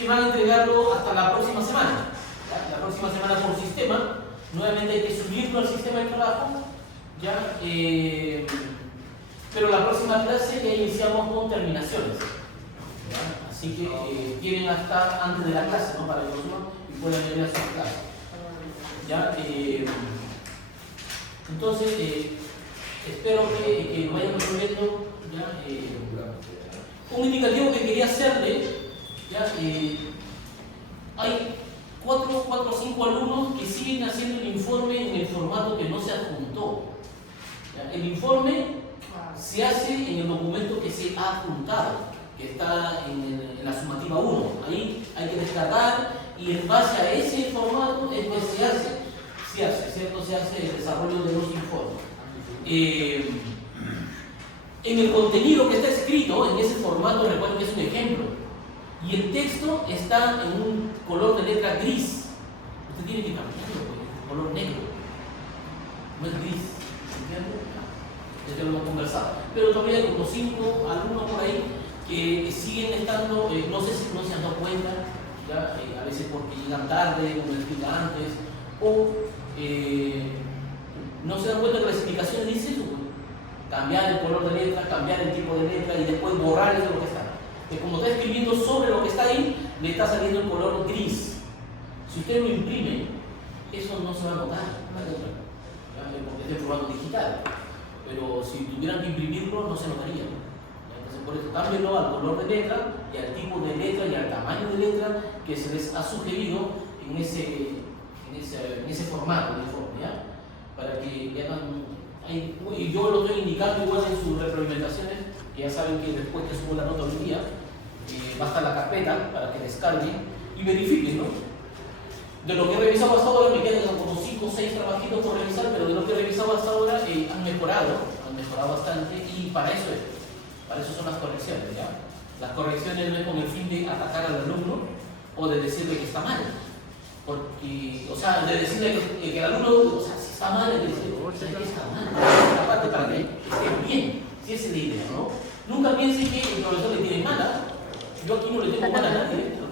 que van a entregarlo hasta la próxima semana. ¿Ya? La próxima semana por sistema. Nuevamente hay que subirlo al sistema de trabajo. ¿Ya? Pero la próxima clase ya iniciamos con terminaciones. ¿Ya? Así que tienen hasta antes de la clase, ¿no? Para que lo suban y puedan venir a su clase. ¿Ya? Entonces, espero que lo vayan resolviendo. ¿Ya? Un indicativo que quería hacerle, ¿ya? Hay 4 o 5 alumnos que siguen haciendo el informe en el formato que no se adjuntó. ¿Ya? El informe se hace en el documento que se ha adjuntado, que está en la sumativa 1. Ahí hay que descargar y en base a ese formato es que se hace el desarrollo de los informes. En el contenido que está escrito en ese formato, recuerden que es un ejemplo, y el texto está en un color de letra gris. Usted tiene que cambiarlo, pues, color negro, no es gris, ¿entiende? Ya lo hemos conversado, pero todavía hay como 5 alumnos por ahí que siguen estando, no sé si no se han dado cuenta, ¿ya? A veces porque llegan tarde, como les expliqué antes, o no se dan cuenta que las explicaciones dicen eso, pues, cambiar el color de letra, cambiar el tipo de letra y después borrar eso lo que está. Que como está escribiendo sobre lo que está ahí, le está saliendo el color gris. Si usted lo imprime, eso no se va a notar, porque es de formato digital. Pero si tuvieran que imprimirlo, no se notaría. Entonces, por eso, cámbienlo al color de letra y al tipo de letra y al tamaño de letra que se les ha sugerido en ese formato de informe, ¿ya? Para que hagan. Y yo lo estoy indicando igual en sus retroalimentaciones, que ya saben que después que subo la nota hoy día, va a estar la carpeta para que descarguen y verifiquen, ¿no? De lo que he revisado hasta ahora, me quedan como 5 o 6 trabajitos por revisar, pero de lo que he revisado hasta ahora han mejorado bastante, y para eso son las correcciones, ¿ya? Las correcciones no es con el fin de atacar al alumno o de decirle que está mal, porque, o sea, de decirle que el alumno, o sea, si está mal, es decir, ¿sabes qué está mal? Aparte para que esté bien, si esa es la idea, ¿no? Nunca piense que el profesor le tiene mala. Yo aquí no le tengo mala a nadie, yo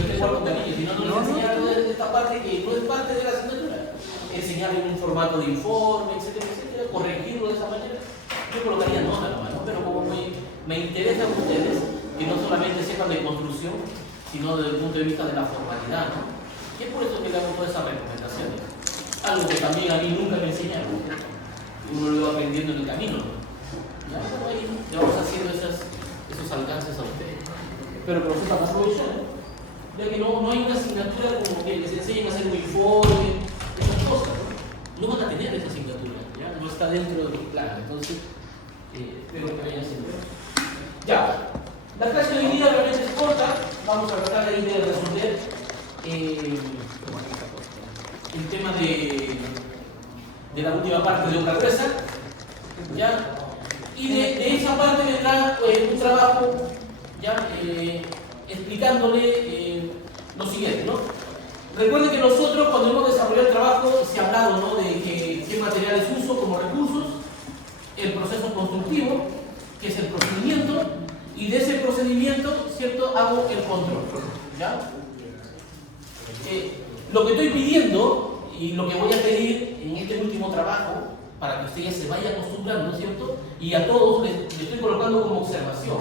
le tengo algo cariño, si no, no les enseñaron esta parte que no es parte de la asignatura. Enseñar en un formato de informe, etcétera, etcétera, corregirlo de esa manera. Yo colocaría nota nomás, ¿no? Pero como me interesa a ustedes que no solamente sepan de construcción, sino desde el punto de vista de la formalidad, ¿no? Y es por eso que le hago todas esas recomendaciones. Algo que también a mí nunca me enseñaron, ¿no? Uno lo va aprendiendo en el camino, ¿no? Ya, bueno, ahí le vamos haciendo esos alcances a ustedes. Pero que lo sepan aprovechar, ¿no? Ya que no hay una asignatura como que les enseñen a hacer un informe, esas cosas, ¿no? No van a tener esa asignatura, ¿ya? No está dentro de mi plan, entonces espero que vayan haciendo. Ya, la clase de hoy día realmente es corta, vamos a tratar de resolver el tema de la última parte de obra gruesa, ¿ya? Y de esa parte vendrá un trabajo, ¿ya? Explicándole lo siguiente, ¿no? Recuerden que nosotros cuando hemos desarrollado el trabajo se ha hablado, ¿no? De qué materiales uso como recursos, el proceso constructivo, que es el procedimiento, y de ese procedimiento, ¿cierto?, hago el control, ¿ya? Lo que estoy pidiendo y lo que voy a pedir en este último trabajo, para que usted ya se vaya acostumbrando, ¿cierto? Y a todos les estoy colocando como observación.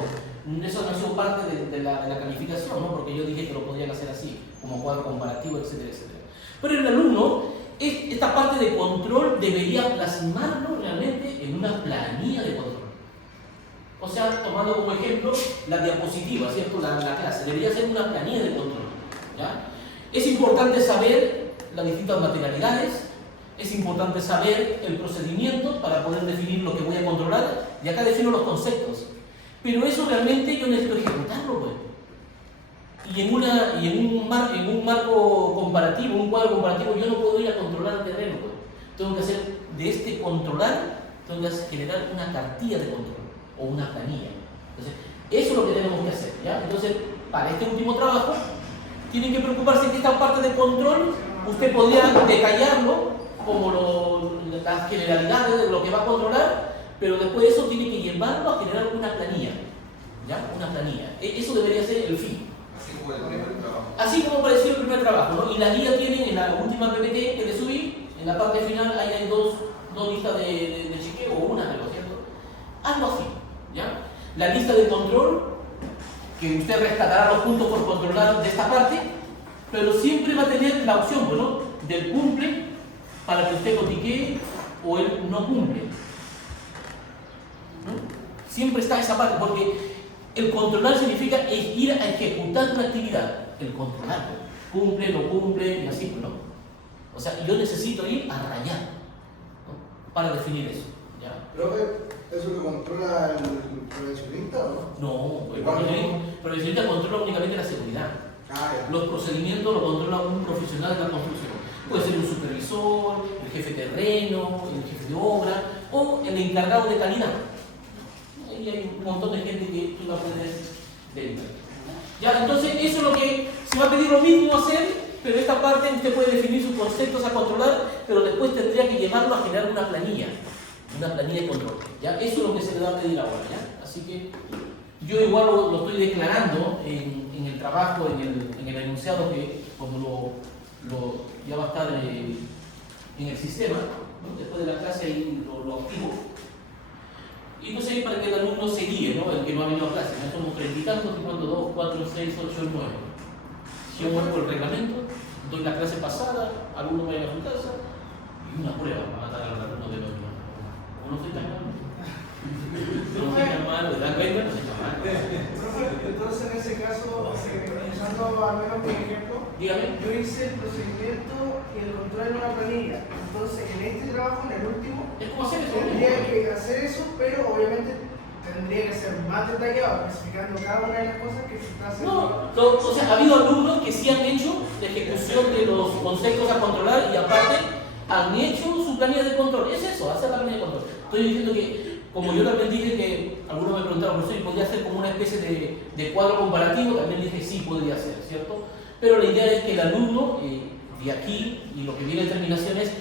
Eso no ha sido parte de la calificación, ¿no? Porque yo dije que lo podrían hacer así, como cuadro comparativo, etcétera, etcétera. Pero el alumno, esta parte de control debería plasmarlo realmente en una planilla de control. O sea, tomando como ejemplo la diapositiva, ¿cierto? La clase, debería ser una planilla de control, ¿ya? Es importante saber las distintas materialidades, es importante saber el procedimiento para poder definir lo que voy a controlar, y acá defino los conceptos. Pero eso realmente yo necesito ejecutarlo, pues. Y en un marco comparativo, un cuadro comparativo, yo no puedo ir a controlar el terreno, pues. Tengo que hacer de este controlar, tengo que generar una cartilla de control o una planilla. Entonces, eso es lo que tenemos que hacer, ¿ya? Entonces, para este último trabajo, tienen que preocuparse que esta parte de control, usted podría detallarlo como las generalidades de lo que va a controlar, pero después de eso tiene que llevarlo a generar una planilla, ¿ya? Una planilla. Eso debería ser el fin. Así como el primer trabajo. Así como apareció el primer trabajo, ¿no? Y la guía tiene en la última PPT que le subí, en la parte final ahí hay dos listas de chequeo, o una de los cierto. Algo así, ¿ya? La lista de control, que usted rescatará los puntos por controlar de esta parte, pero siempre va a tener la opción, ¿no? Del cumple para que usted lo tiquee o él no cumple. ¿No? Siempre está esa parte, porque el controlar significa ir a ejecutar una actividad. El controlar, cumple, no cumple y así, ¿no? O sea, yo necesito ir a rayar, ¿no? Para definir eso. ¿Ya? Profe, ¿eso lo controla el prevencionista o no? No, el prevencionista controla únicamente la seguridad. Los procedimientos los controla un profesional de la construcción. Puede ser un supervisor, el jefe de terreno, el jefe de obra o el encargado de calidad. Ahí hay un montón de gente que tú la puedes derivar. Ya, entonces eso es lo que se va a pedir lo mismo hacer, pero esta parte usted puede definir sus conceptos a controlar, pero después tendría que llevarlo a generar una planilla de control. ¿Ya? Eso es lo que se le va a pedir ahora. ¿Ya? Así que yo igual lo estoy declarando en el trabajo, en el enunciado que como ya va a estar en el sistema, ¿no? Después de la clase ahí lo activo. Y entonces para que el alumno se guíe, ¿no? El que no ha venido a clase. ¿No? Somos 30 y tantos, 2, 4, 6, 8, 9. Si yo muevo el reglamento, doy la clase pasada, alumno vaya a su casa y una prueba para matar al alumno de los demás. ¿O no soy tan malo? No soy tan malo, ¿te das cuenta? No soy tan malo. Entonces en ese caso, usando al menos mi ejemplo, Dígame. yo hice el procedimiento y el control en una planilla. Entonces en este trabajo, en el último, Es como hacer eso. tendría que hacer eso, pero obviamente tendría que ser más detallado, especificando cada una de las cosas que se está haciendo. No, o sea, ha habido alumnos que sí han hecho la ejecución de los conceptos a controlar y aparte han hecho su planilla de control. Es eso, hacer la planilla de control. Estoy diciendo que, como yo también dije que algunos me preguntaron, profesor, ¿podría hacer como una especie de cuadro comparativo? También dije sí, podría ser, ¿cierto? Pero la idea es que el alumno de aquí y lo que viene en terminación es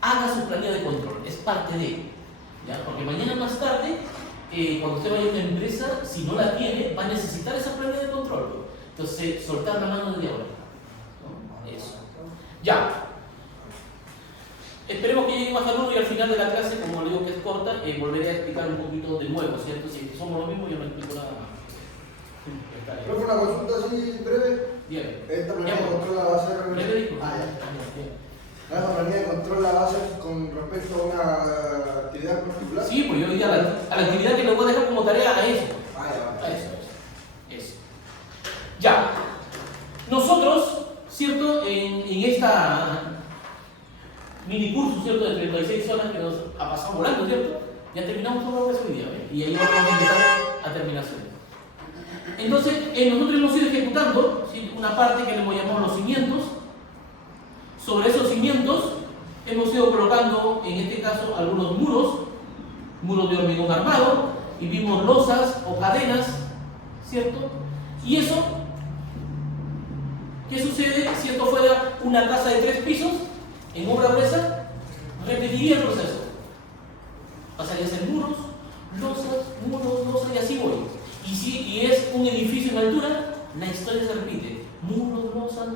haga su planilla de control, es parte de, ¿ya? Porque mañana más tarde, cuando usted vaya a una empresa, si no la tiene, va a necesitar esa planilla de control. Entonces, soltar la mano desde ahora, ¿no? Eso. Ya. Esperemos que llegue más alumnos y al final de la clase, como le digo que es corta, volveré a explicar un poquito de nuevo, ¿cierto? Si somos lo mismo, yo no explico nada más. Profe, una consulta así breve. Bien. Esta planilla de control la va a hacer. Breve, dijo. ¿Esta planilla de control la va a hacer con respecto a una actividad particular? Sí, pues yo iría a la actividad que le voy a dejar como tarea a eso. Ya. A eso. Ya. Nosotros, ¿cierto? En esta mini curso, ¿cierto? De 36 horas que nos ha pasado volando, ¿cierto? Ya terminamos todo eso hoy día, ¿ves? Y ahí vamos a empezar a terminación. Entonces, nosotros hemos ido ejecutando, ¿sí? Una parte que le hemos llamado los cimientos. Sobre esos cimientos hemos ido colocando, en este caso, algunos muros de hormigón armado, y vimos losas o cadenas, ¿cierto? Y eso, ¿qué sucede si esto fuera una casa de 3 pisos en obra gruesa? Repetiría el proceso. Pasaría a ser muros, losas, y así voy. Y es un edificio en altura, la historia se repite. Muros, losas.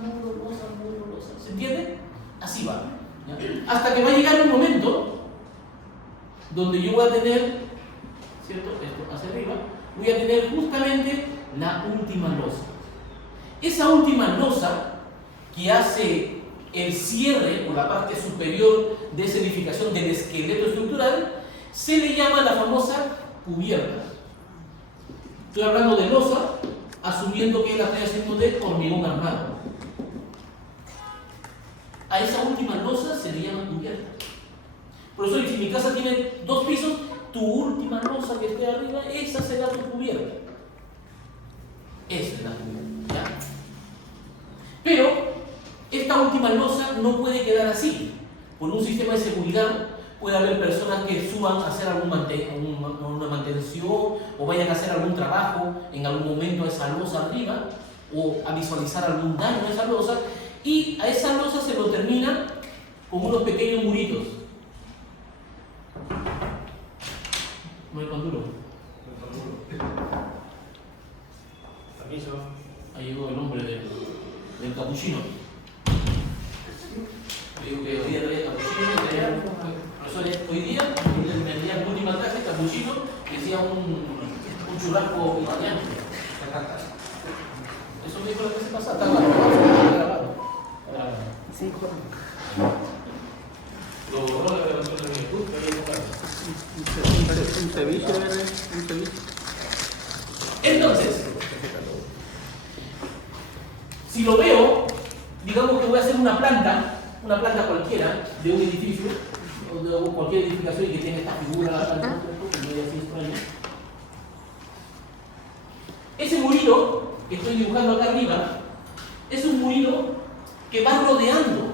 ¿Se entiende? Así va. ¿Ya? Hasta que va a llegar un momento donde yo voy a tener, ¿cierto? Esto hacia arriba, voy a tener justamente la última losa. Esa última losa que hace el cierre por la parte superior de esa edificación del esqueleto estructural se le llama la famosa cubierta. Estoy hablando de losa, asumiendo que la estoy haciendo de hormigón armado. A esa última losa se le llama cubierta. Por eso, si mi casa tiene 2 pisos, tu última losa que esté arriba, esa será tu cubierta. Esa es la cubierta. ¿Ya? Pero esta última losa no puede quedar así. Por un sistema de seguridad puede haber personas que suban a hacer una mantención o vayan a hacer algún trabajo en algún momento a esa losa arriba o a visualizar algún daño a esa losa, y a esa losa se lo termina con unos pequeños muritos. No hay con duro. Permiso. Ahí llegó el hombre del capuchino. Le digo que hoy día traía capuchino, profesores, hoy día me venía en la última clase capuchino que decía un churrasco italiano. Eso me dijo la clase pasada, está grabado. Sí. Lo borró la grabación de YouTube, pero ahí está. Un ceviche. Entonces, si lo veo, digamos que voy a hacer una planta cualquiera de un edificio, o de cualquier edificación que tenga esta figura tan medio así extraña. Ese murito que estoy dibujando acá arriba es un murito que va rodeando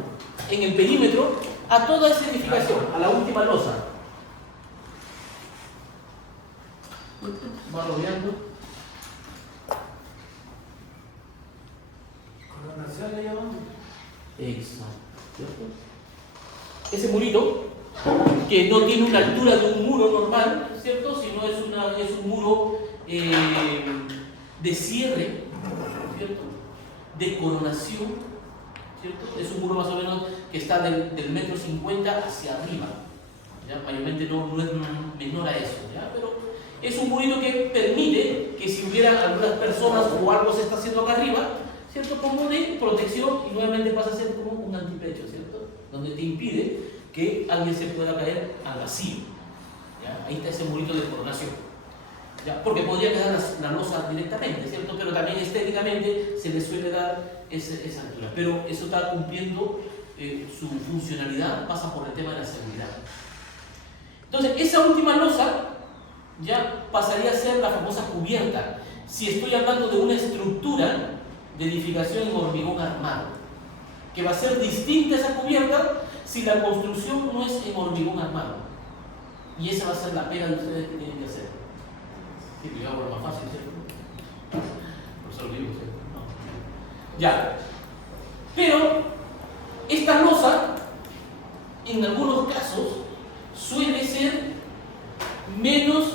en el perímetro a toda esa edificación, a la última losa. Va rodeando. Coronación le llaman. Exacto. ¿Cierto? Ese murito, que no tiene una altura de un muro normal, ¿cierto? Sino es un muro de cierre, ¿cierto? De coronación, ¿cierto? Es un muro más o menos que está del 1,50 metros hacia arriba. ¿Ya? Mayormente no es menor a eso, ¿ya? Pero es un murito que permite que si hubiera algunas personas o algo se está haciendo acá arriba, ¿cierto? Como de protección y nuevamente pasa a ser como un antipecho, ¿cierto? Donde te impide que alguien se pueda caer al vacío. ¿Ya? Ahí está ese murito de coronación. ¿Ya? Porque podría quedar la losa directamente, ¿cierto? Pero también estéticamente se le suele dar esa altura. Pero eso está cumpliendo su funcionalidad, pasa por el tema de la seguridad. Entonces, esa última losa ya pasaría a ser la famosa cubierta. Si estoy hablando de una estructura de edificación en hormigón armado, que va a ser distinta esa cubierta si la construcción no es en hormigón armado. Y esa va a ser la pega que ustedes tienen que hacer. Sí, yo hago lo más fácil, ¿cierto? Por eso lo digo, ¿cierto? No. Ya. Pero esta losa, en algunos casos, suele ser menos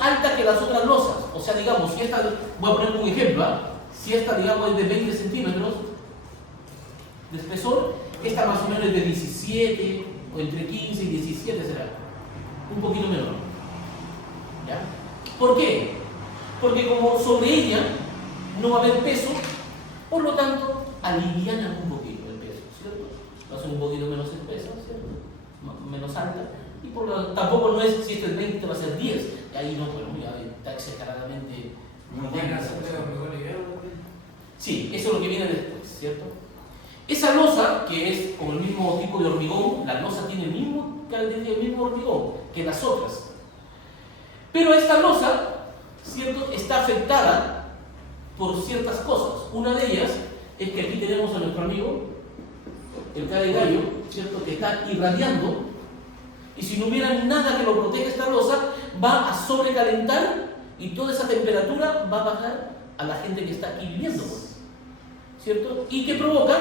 alta que las otras losas. O sea, digamos, si esta, voy a poner un ejemplo, ¿eh? Si esta, digamos, es de 20 centímetros de espesor, esta más o menos es de 17, o entre 15 y 17 será. Un poquito menor. ¿Ya? ¿Por qué? Porque como sobre ella no va a haber peso, por lo tanto, alivianan un poquito el peso, ¿cierto? Va a ser un poquito menos espesa, ¿cierto? Menos alta. Y tampoco no es, si esto es 20, va a ser 10. Y ahí no, bueno, ya está exageradamente. Sí, eso es lo que viene después, ¿cierto? Esa losa, que es con el mismo tipo de hormigón, la losa tiene el mismo hormigón que las otras. Pero esta losa, ¿cierto?, está afectada por ciertas cosas. Una de ellas es que aquí tenemos a nuestro amigo, el cara de gallo, ¿cierto?, que está irradiando. Y si no hubiera nada que lo proteja esta losa, va a sobrecalentar y toda esa temperatura va a bajar a la gente que está aquí viviendo, ¿cierto? ¿Y qué provoca?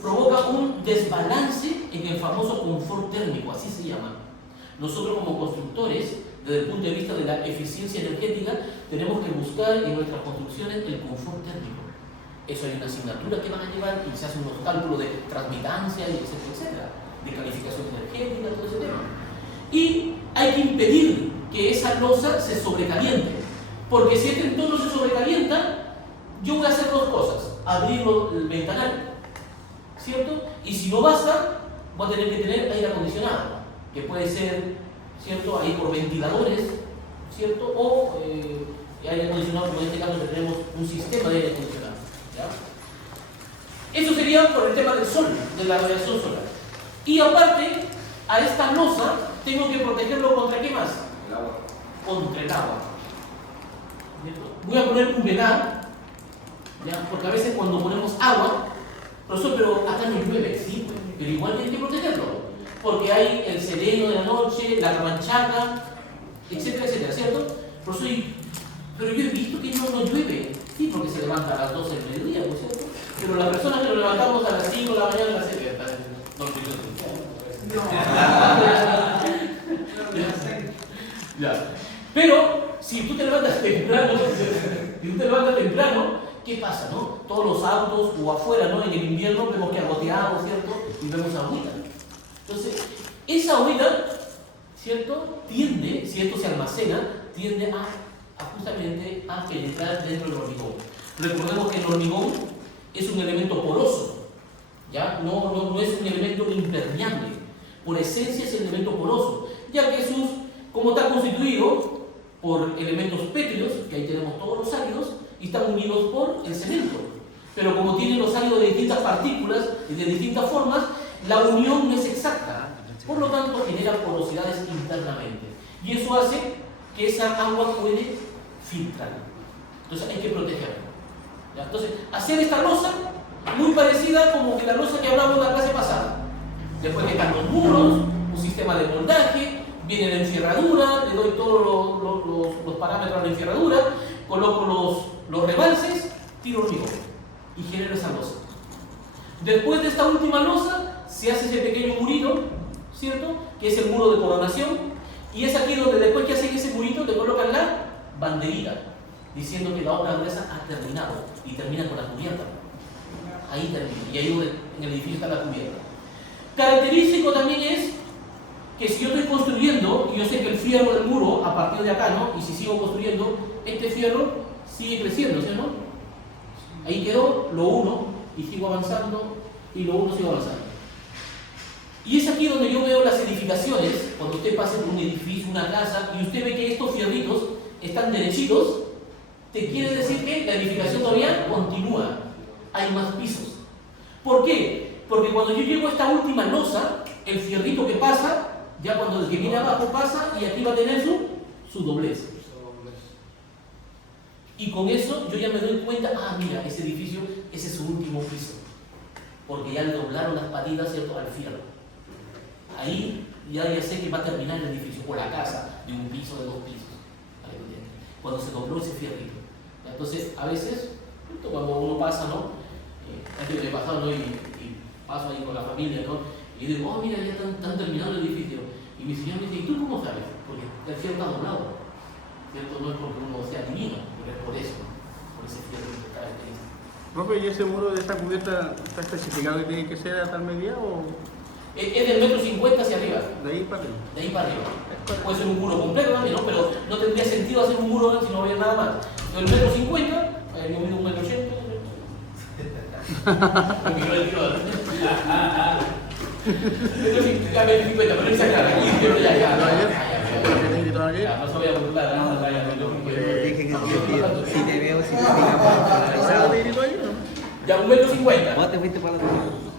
Provoca un desbalance en el famoso confort térmico, así se llama. Nosotros como constructores, desde el punto de vista de la eficiencia energética, tenemos que buscar en nuestras construcciones el confort térmico. Eso hay una asignatura que van a llevar y se hacen unos cálculos de transmitancia, etcétera, etcétera, de calificación energética, todo ese tema. Y hay que impedir que esa losa se sobrecaliente, porque si este entorno se sobrecalienta, yo voy a hacer dos cosas: abrir el ventanal, ¿cierto? Y si no basta, voy a tener que tener aire acondicionado, que puede ser, ¿cierto?, ahí por ventiladores, ¿cierto? O aire acondicionado, como en este caso tenemos un sistema de aire acondicionado, ¿ya? Eso sería por el tema del sol, de la radiación solar. Y aparte, a esta losa tengo que protegerlo contra ¿qué más? El agua. Contra el agua. Voy a poner humedad, ¿ya? Porque a veces cuando ponemos agua, profesor, pero acá no llueve, sí, pero igual hay que protegerlo, porque hay el sereno de la noche, la camanchaca, etcétera, etcétera, ¿cierto? Profesor, pero yo he visto que no llueve, sí, porque se levanta a las 12 del mediodía, ¿no es cierto? Pero las personas que nos levantamos a las 5 de la mañana, a las 7 ya. Pero si tú te levantas temprano, ¿qué pasa, no? Todos los autos o afuera, ¿no? En el invierno vemos que ha goteado, ¿cierto? Y vemos agüita. Entonces, esa agüita, ¿cierto? Tiende, si esto se almacena, tiende a justamente a penetrar dentro del hormigón. Recordemos que el hormigón es un elemento poroso, ¿ya? No es un elemento impermeable. Por esencia es el elemento poroso, ya que como está constituido por elementos pétreos, que ahí tenemos todos los áridos, y están unidos por el cemento. Pero como tienen los áridos de distintas partículas y de distintas formas, la unión no es exacta. Por lo tanto, genera porosidades internamente. Y eso hace que esa agua puede filtrar. Entonces hay que protegerla. ¿Ya? Entonces, hacer esta losa muy parecida como que la losa que hablamos en la clase pasada. Después están los muros, un sistema de moldaje, viene la enfierradura, le doy todos los parámetros a la enfierradura, coloco los rebalses, tiro hormigón y genero esa losa. Después de esta última losa se hace ese pequeño murito, ¿cierto? Que es el muro de coronación, y es aquí donde después que hacen ese murito te colocan la banderita, diciendo que la obra gruesa ha terminado, y termina con la cubierta. Ahí termina, y ahí donde en el edificio está la cubierta. Característico también es que si yo estoy construyendo, y yo sé que el fierro del muro, a partir de acá, ¿no? Y si sigo construyendo, este fierro sigue creciendo, ¿sí o no? Ahí quedó lo 1, y sigo avanzando, y lo 1 sigo avanzando. Y es aquí donde yo veo las edificaciones, cuando usted pase por un edificio, una casa, y usted ve que estos fierritos están derechitos, te quiere decir que la edificación todavía continúa, hay más pisos. ¿Por qué? Porque cuando yo llego a esta última losa, el fierrito que pasa, ya cuando el que viene abajo pasa, y aquí va a tener su doblez. Y con eso yo ya me doy cuenta, mira, ese edificio, ese es su último piso. Porque ya le doblaron las patitas, ¿cierto?, al fierro. Ahí ya sé que va a terminar el edificio, o la casa, de un piso, de 2 pisos. Cuando se dobló ese fierrito. Entonces, a veces, cuando uno pasa, ¿no? Antes de pasar, ¿no? Y paso ahí con la familia, ¿no? Y yo digo, mira, ya están terminando el edificio. Y mi señor me dice, ¿y tú cómo sabes? Porque el fierro está doblado. ¿Cierto? No es porque uno sea divino, pero es por eso, por ese fierro que está característico. Profe, ¿y ese muro de esa cubierta está especificado que tiene que ser a tal medida o...? Es del 1,50 m hacia arriba. De ahí para arriba. De ahí para arriba. Puede ser un muro completo también, ¿no? Pero no tendría sentido hacer un muro si no había nada más. Del 1,50 m, yo mido 1,80 m. Porque yo le tiro a la... 1,50 m, pero no exagerar. Ya, no se voy a burlar, no Dije que si te veo, si te digamos, ya, 1,50 m. vos te fuiste para la otra.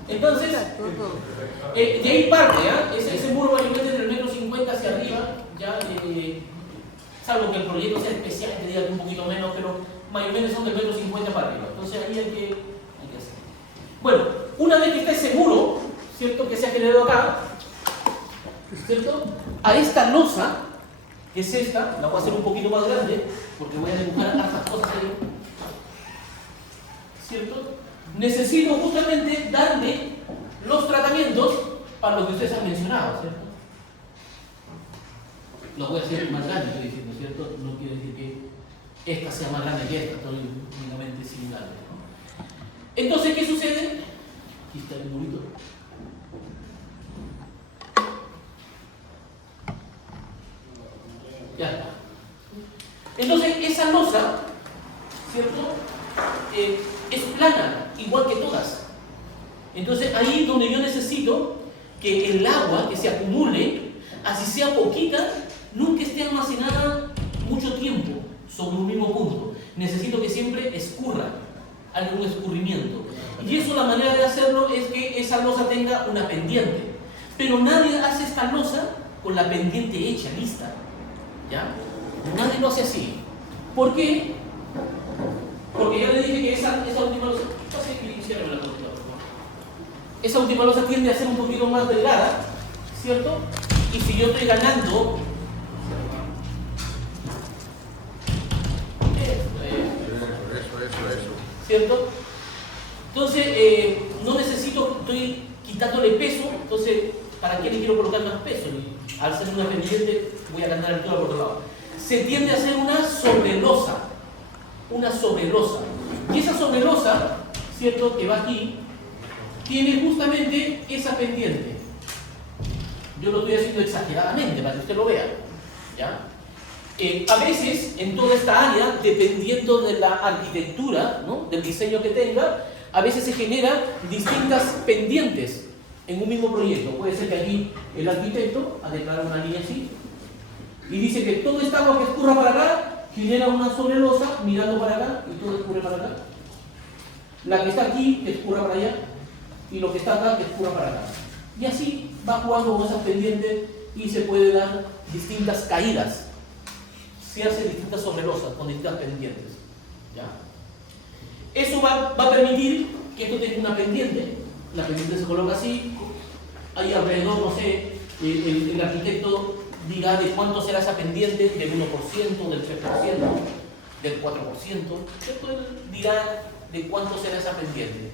Entonces, de ahí parte, ¿ya? Ese muro mayormente es del 1,50 m hacia arriba, ya, salvo que el proyecto sea especial, que diga que un poquito menos, pero mayormente son del 1,50 m para arriba. Entonces ahí hay que hacer. Bueno, una vez que está ese muro, ¿cierto?, que se ha generado acá, ¿cierto?, a esta losa, que es esta, la voy a hacer un poquito más grande, porque voy a dibujar hartas cosas ahí, ¿cierto? Necesito justamente darle los tratamientos para lo que ustedes han mencionado, ¿cierto? Lo voy a hacer más grande, estoy diciendo, ¿cierto? No quiere decir que esta sea más grande que esta, estoy únicamente similares, ¿no? Entonces, ¿qué sucede? Aquí está el murito. Ya está. Entonces, esa losa, ¿cierto?, es plana, igual que todas. Entonces, ahí es donde yo necesito que el agua que se acumule, así sea poquita, nunca esté almacenada mucho tiempo sobre un mismo punto. Necesito que siempre escurra, algún escurrimiento. Y eso, la manera de hacerlo es que esa losa tenga una pendiente. Pero nadie hace esta losa con la pendiente hecha, lista. ¿Ya? Nadie lo hace así. ¿Por qué? Porque ya le dije que esa última losa, esa última losa tiende a ser un poquito más delgada, ¿cierto? Y si yo estoy ganando, ¿cierto? Entonces, no necesito, estoy quitándole peso, entonces, ¿para qué le quiero colocar más peso? Al ser una pendiente, voy a ganar altura por otro lado. Se tiende a hacer una sobrelosa. Una sobrelosa. Y esa sobrelosa, ¿cierto?, que va aquí, tiene justamente esa pendiente. Yo lo estoy haciendo exageradamente para que usted lo vea, ¿ya? A veces, en toda esta área, dependiendo de la arquitectura, ¿no?, del diseño que tenga, a veces se generan distintas pendientes en un mismo proyecto. Puede ser que aquí el arquitecto ha declarado una línea así y dice que toda esta agua que escurra para acá genera una sobrelosa mirando para acá y todo escurre para acá. La que está aquí que escurra para allá y lo que está acá que escurra para acá. Y así va jugando con esas pendientes y se puede dar distintas caídas. Se hace distintas sobrelosas con distintas pendientes, ¿ya? Eso va a permitir que esto tenga una pendiente. La pendiente se coloca así. Hay alrededor, no sé, el arquitecto diga de cuánto será esa pendiente, del 1%, del 3%, del 4%. ¿Cierto? Él dirá de cuánto será esa pendiente.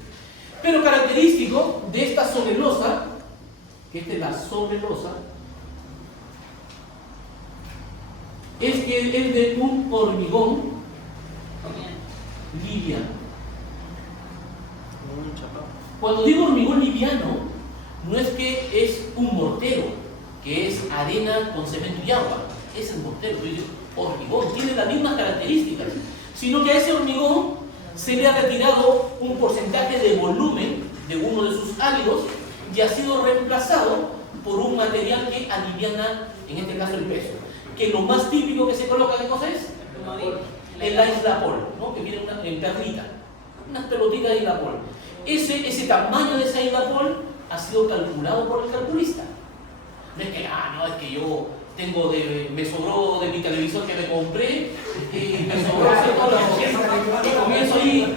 Pero característico de esta sobrelosa, que esta es la sobrelosa, es que es de un hormigón liviano. Cuando digo hormigón liviano, no es que es un mortero, que es arena con cemento y agua. Es el mortero, yo digo hormigón, tiene las mismas características, sino que a ese hormigón se le ha retirado un porcentaje de volumen de uno de sus álidos y ha sido reemplazado por un material que aliviana, en este caso, el peso. Que lo más típico que se coloca, ¿qué cosa es? El aislapol, ¿no?, que viene en perlita, unas pelotitas de aislapol. Ese tamaño de ese aislapol ha sido calculado por el calculista. No es que, es que yo me sobró de mi televisor que me compré, y me sobró y comienzo ahí,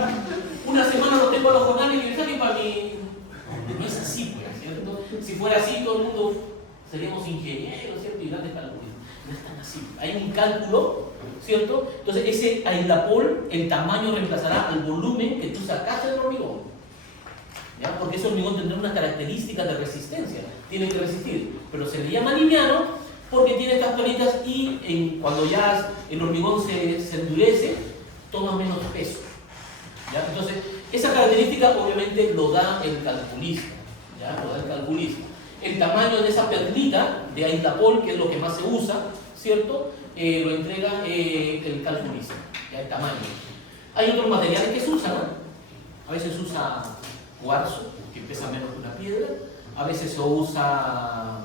una semana lo tengo a los jornales y me saquen para mí. No es así, pues, ¿cierto? Si fuera así, todo el mundo seríamos ingenieros, ¿cierto?, y grandes calculistas. No es tan así. Hay un cálculo, ¿cierto? Entonces, ese aislapol, el tamaño reemplazará el volumen que tú sacaste del hormigón, ¿ya? Porque ese hormigón tendrá unas características de resistencia, tiene que resistir, pero se le llama liviano porque tiene estas palitas y cuando ya el hormigón se endurece, toma menos peso, ¿ya? Entonces, esa característica obviamente lo da el calculista, ¿ya? Lo da el calculista. El tamaño de esa perlita de aislapol, que es lo que más se usa, ¿cierto?, lo entrega el calculista, ¿ya? El tamaño. Hay otros materiales que se usan, ¿no? A veces se usa cuarzo, que pesa menos que una piedra. A veces se usa,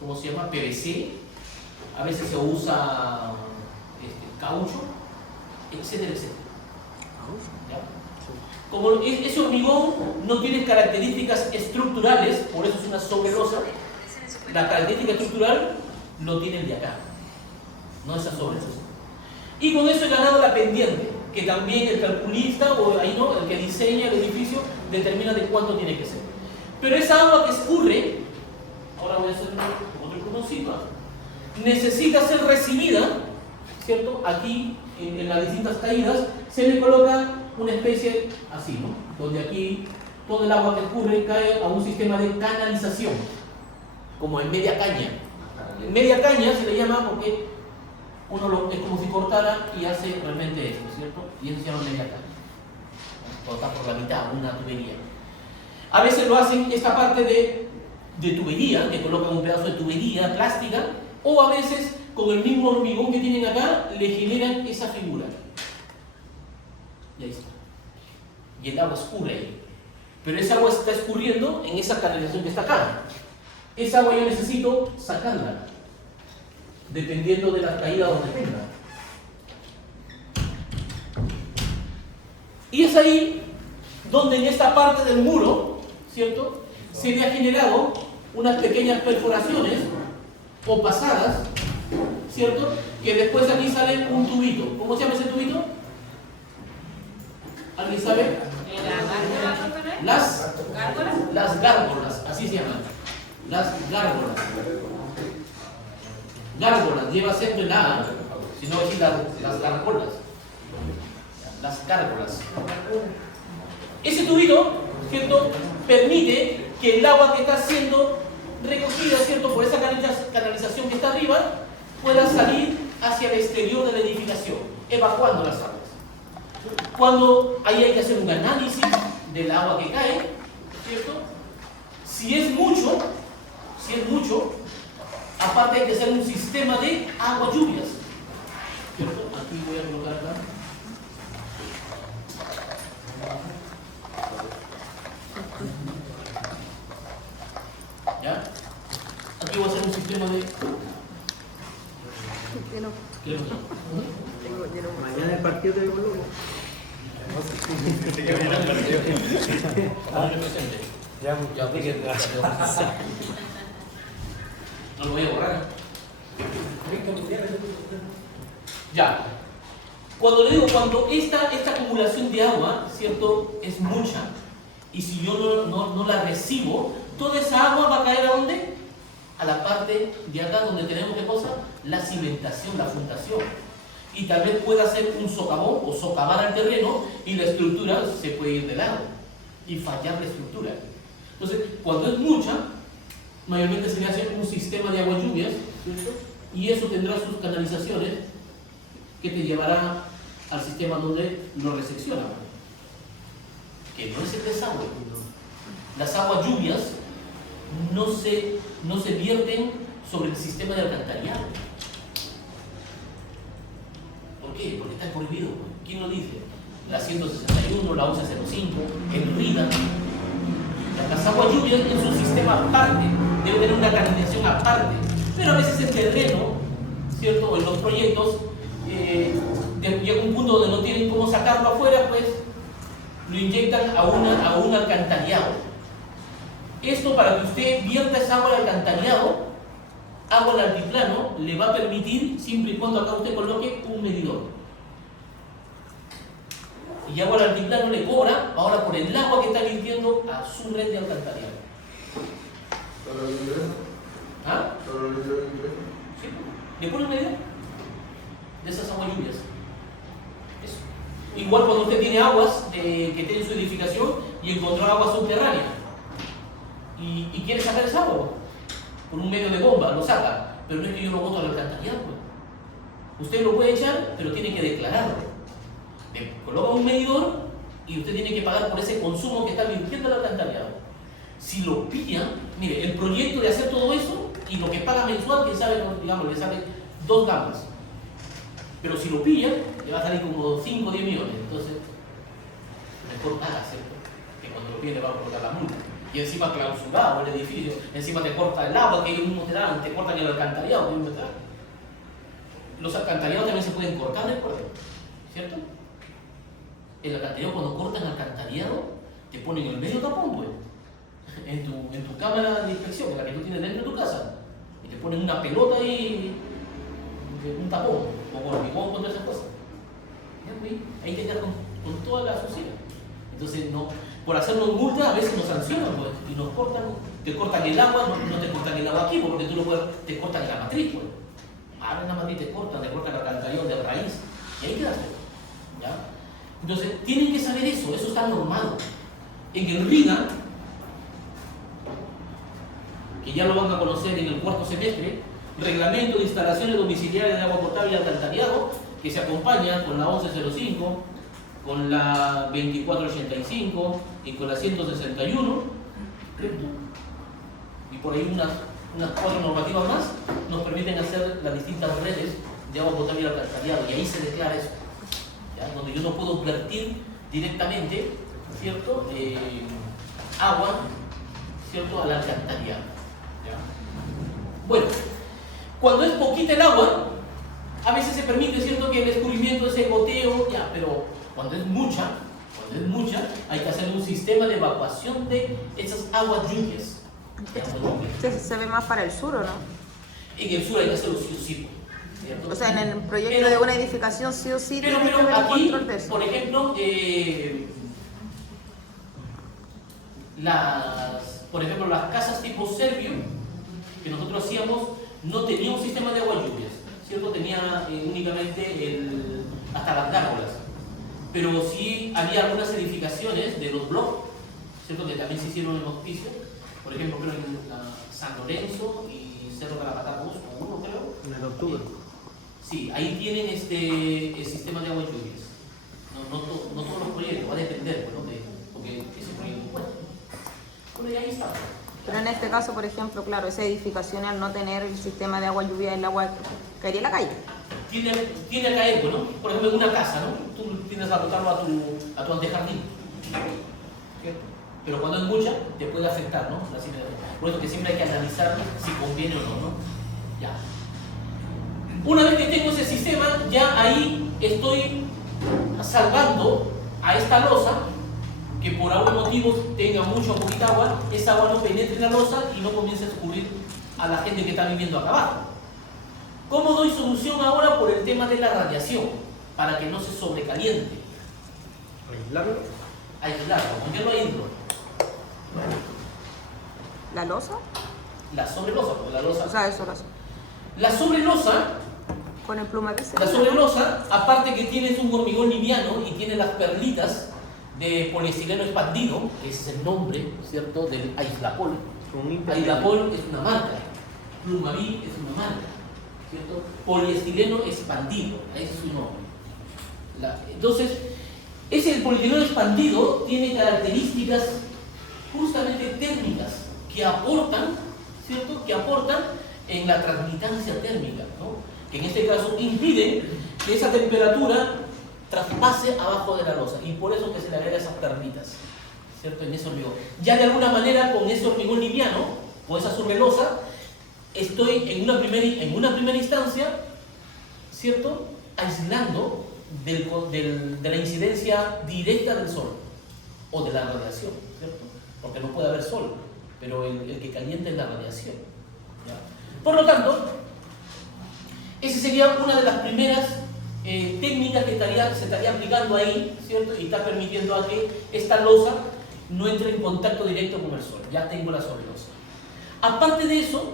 ¿cómo se llama?, PVC. A veces se usa caucho, etcétera, etcétera. ¿Ya? Como ese hormigón no tiene características estructurales, por eso es una sobrelosa, la característica estructural lo tiene el de acá, no esa sobrelosa. Y con eso he ganado la pendiente, que también el calculista, o ahí no, el que diseña el edificio, determina de cuánto tiene que ser. Pero esa agua que escurre, ahora voy a hacer otro iconcito, necesita ser recibida, ¿cierto? Aquí, en las distintas caídas, se le coloca una especie así, ¿no?, donde aquí todo el agua que escurre cae a un sistema de canalización, como en media caña. En media caña se le llama porque es como si cortara y hace realmente esto, ¿cierto? Y eso se llama media caña. Cortar por la mitad, una tubería. A veces lo hacen esta parte de tubería, que colocan un pedazo de tubería plástica, o a veces con el mismo hormigón que tienen acá, le generan esa figura. Y ahí está. Y el agua escurre ahí. Pero esa agua está escurriendo en esa canalización que está acá. Esa agua yo necesito sacarla, dependiendo de la caída donde tenga. Y es ahí donde en esta parte del muro, ¿cierto?, se le ha generado unas pequeñas perforaciones o pasadas, ¿cierto?, que después aquí sale un tubito. ¿Cómo se llama ese tubito? ¿Alguien sabe? Las gárgolas, así se llaman. Las gárgolas. Gárgolas, lleva siempre la A, sino decir las gárgolas. Las gárgolas. Ese tubito, ¿cierto?, permite que el agua que está siendo recogida, ¿cierto?, por esa canalización que está arriba, pueda salir hacia el exterior de la edificación, evacuando las aguas. Cuando ahí hay que hacer un análisis del agua que cae, ¿cierto? Si es mucho, aparte hay que hacer un sistema de agua lluvias, ¿cierto? Aquí voy a colocar acá. ¿Ya? Aquí voy a hacer un sistema de... ¿Qué es lo que? Mañana el partido de Colombia. No lo voy a borrar. Ya. Cuando le digo, cuando esta acumulación de agua, ¿cierto? Es mucha. Y si yo no la recibo, toda esa agua va a caer ¿a dónde? A la parte de acá donde tenemos, ¿qué cosa? La cimentación, la fundación. Y tal vez pueda hacer un socavón o socavar al terreno y la estructura se puede ir de lado y fallar la estructura. Entonces, cuando es mucha, mayormente se le hace un sistema de agua lluvias, ¿cierto? Y eso tendrá sus canalizaciones que te llevará al sistema donde lo resecciona. Que no es el desagüe. Las aguas lluvias no se vierten sobre el sistema de alcantarillado. ¿Por qué? Porque está prohibido. ¿Quién lo dice? La 161, la 1105, el RIDA. Las aguas lluvias en su sistema aparte, debe tener una canalización aparte. Pero a veces el terreno, ¿cierto? O en los proyectos, llega un punto donde no tienen cómo sacarlo afuera, pues lo inyectan a un alcantarillado. Esto, para que usted vierta esa agua al alcantarillado, agua al altiplano, le va a permitir, siempre y cuando acá usted coloque un medidor. Y agua al altiplano le cobra ahora por el agua que está virtiendo a su red de alcantarillado. ¿Para el ingreso? ¿Ah? ¿Para el ingreso? ¿Sí? ¿Le pone un medidor? De esas aguas lluvias. Eso. Igual cuando usted tiene aguas que tiene en su edificación y encontró agua subterránea y quiere sacar esa agua, por un medio de bomba, lo saca, pero no es que yo lo boto al alcantarillado. Usted lo puede echar, pero tiene que declararlo. Le coloca un medidor y usted tiene que pagar por ese consumo que está virtiendo al alcantarillado. Si lo pilla, mire, el proyecto de hacer todo eso y lo que paga mensual, que sabe, digamos, le sale 2 gamas. Pero si lo pilla, le va a salir como 5 o 10 millones. Entonces, mejor paga, ¿cierto? Que cuando lo pille le va a colocar la multa. Y encima clausurado el edificio, encima te corta el agua que ellos mismos te dan, te cortan el alcantarillado que ellos mismos te dan. Los alcantarillados también se pueden cortar, recuerden, ¿cierto? El alcantarillado, cuando cortan el alcantarillado, te ponen el medio tapón, pues, en tu cámara de inspección, en la que tú tienes dentro de tu casa, y te ponen una pelota ahí, un tapón, o con hormigón, con todas esas cosas. Ahí te quedas con toda la suciedad. Entonces, no, por hacernos multas a veces nos sancionan, pues, y nos cortan, te cortan el agua, no te cortan el agua aquí, porque tú te cortan la matriz, pues. Ahora en la matriz te cortan el alcantarillado de raíz, y ahí quedas, ¿ya? Entonces, tienen que saber eso está normado. En el RIDA, que ya lo van a conocer en el 4º semestre, Reglamento de Instalaciones Domiciliarias de Agua Potable y Alcantarillado, que se acompaña con la 1105, con la 2485 y con la 161, y por ahí unas 4 normativas más nos permiten hacer las distintas redes de agua potable y alcantarillado, y ahí se declara eso, ¿ya? Donde yo no puedo vertir directamente, ¿cierto? Agua, ¿cierto? Al alcantarillado, ¿ya? Bueno, cuando es poquita el agua, a veces se permite, ¿cierto?, que el descubrimiento, ese goteo, ya, pero cuando es mucha, hay que hacer un sistema de evacuación de esas aguas lluvias. Se ve más para el sur, ¿o no? En el sur hay que hacerlo sí o sí, ¿cierto? O sea, en el proyecto de una edificación sí o sí pero tiene que haber un aquí, control de eso. por ejemplo, las casas tipo serbio que nosotros hacíamos no tenía un sistema de agua lluvias, ¿cierto? Tenía únicamente hasta las gárgolas. Pero sí había algunas edificaciones de los bloques, ¿cierto?, que también se hicieron en hospicio. Por ejemplo, creo en San Lorenzo y Cerro Carapatá, uno creo. En la tortuga. Sí, ahí tienen el sistema de agua lluvias, ¿no? no todos los proyectos, va a depender, ¿no? Porque ese proyecto cuesta. Bueno, y ahí está. Pero en este caso, por ejemplo, claro, esa edificación al no tener el sistema de agua lluvia, el agua caería en la calle. Tiene que caer, ¿no? Por ejemplo, en una casa, ¿no? Tú tienes a botarlo a tu antejardín. ¿Cierto? Pero cuando es mucha, te puede afectar, ¿no? Por eso que siempre hay que analizar si conviene o no, ¿no? Ya. Una vez que tengo ese sistema, ya ahí estoy salvando a esta losa, que por algún motivo tenga mucha o poquita agua, esa agua no penetre en la losa y no comience a escurrir a la gente que está viviendo acá abajo. ¿Cómo doy solución ahora por el tema de la radiación? Para que no se sobrecaliente. ¿Aislarlo? Aislarlo. ¿Con qué lo aíslo? ¿La losa? La sobrelosa, porque la losa... O sea, eso, La sobrelosa, con el plumapié. la sobrelosa, aparte que tienes un hormigón liviano y tiene las perlitas de poliestireno expandido, que ese es el nombre, ¿cierto?, del Aislapol. Aislapol es una marca, Plumaví es una marca, ¿cierto? Poliestireno expandido, ese es su nombre. Entonces, ese poliestireno expandido tiene características justamente térmicas que aportan, ¿cierto?, que aportan en la transmitancia térmica, ¿no? Que en este caso impiden que esa temperatura traspase abajo de la losa, y por eso que se le agrega esas perlitas, ¿cierto?, en ese hormigón. Ya de alguna manera con ese hormigón liviano, con esa sobrelosa, estoy en una primera instancia, ¿cierto?, aislando de la incidencia directa del sol o de la radiación, ¿cierto? Porque no puede haber sol, pero el que calienta es la radiación, ¿ya? Por lo tanto, esa sería una de las primeras técnicas que se estaría aplicando ahí, ¿cierto? Y está permitiendo a que esta losa no entre en contacto directo con el sol. Ya tengo la sobrelosa. Aparte de eso,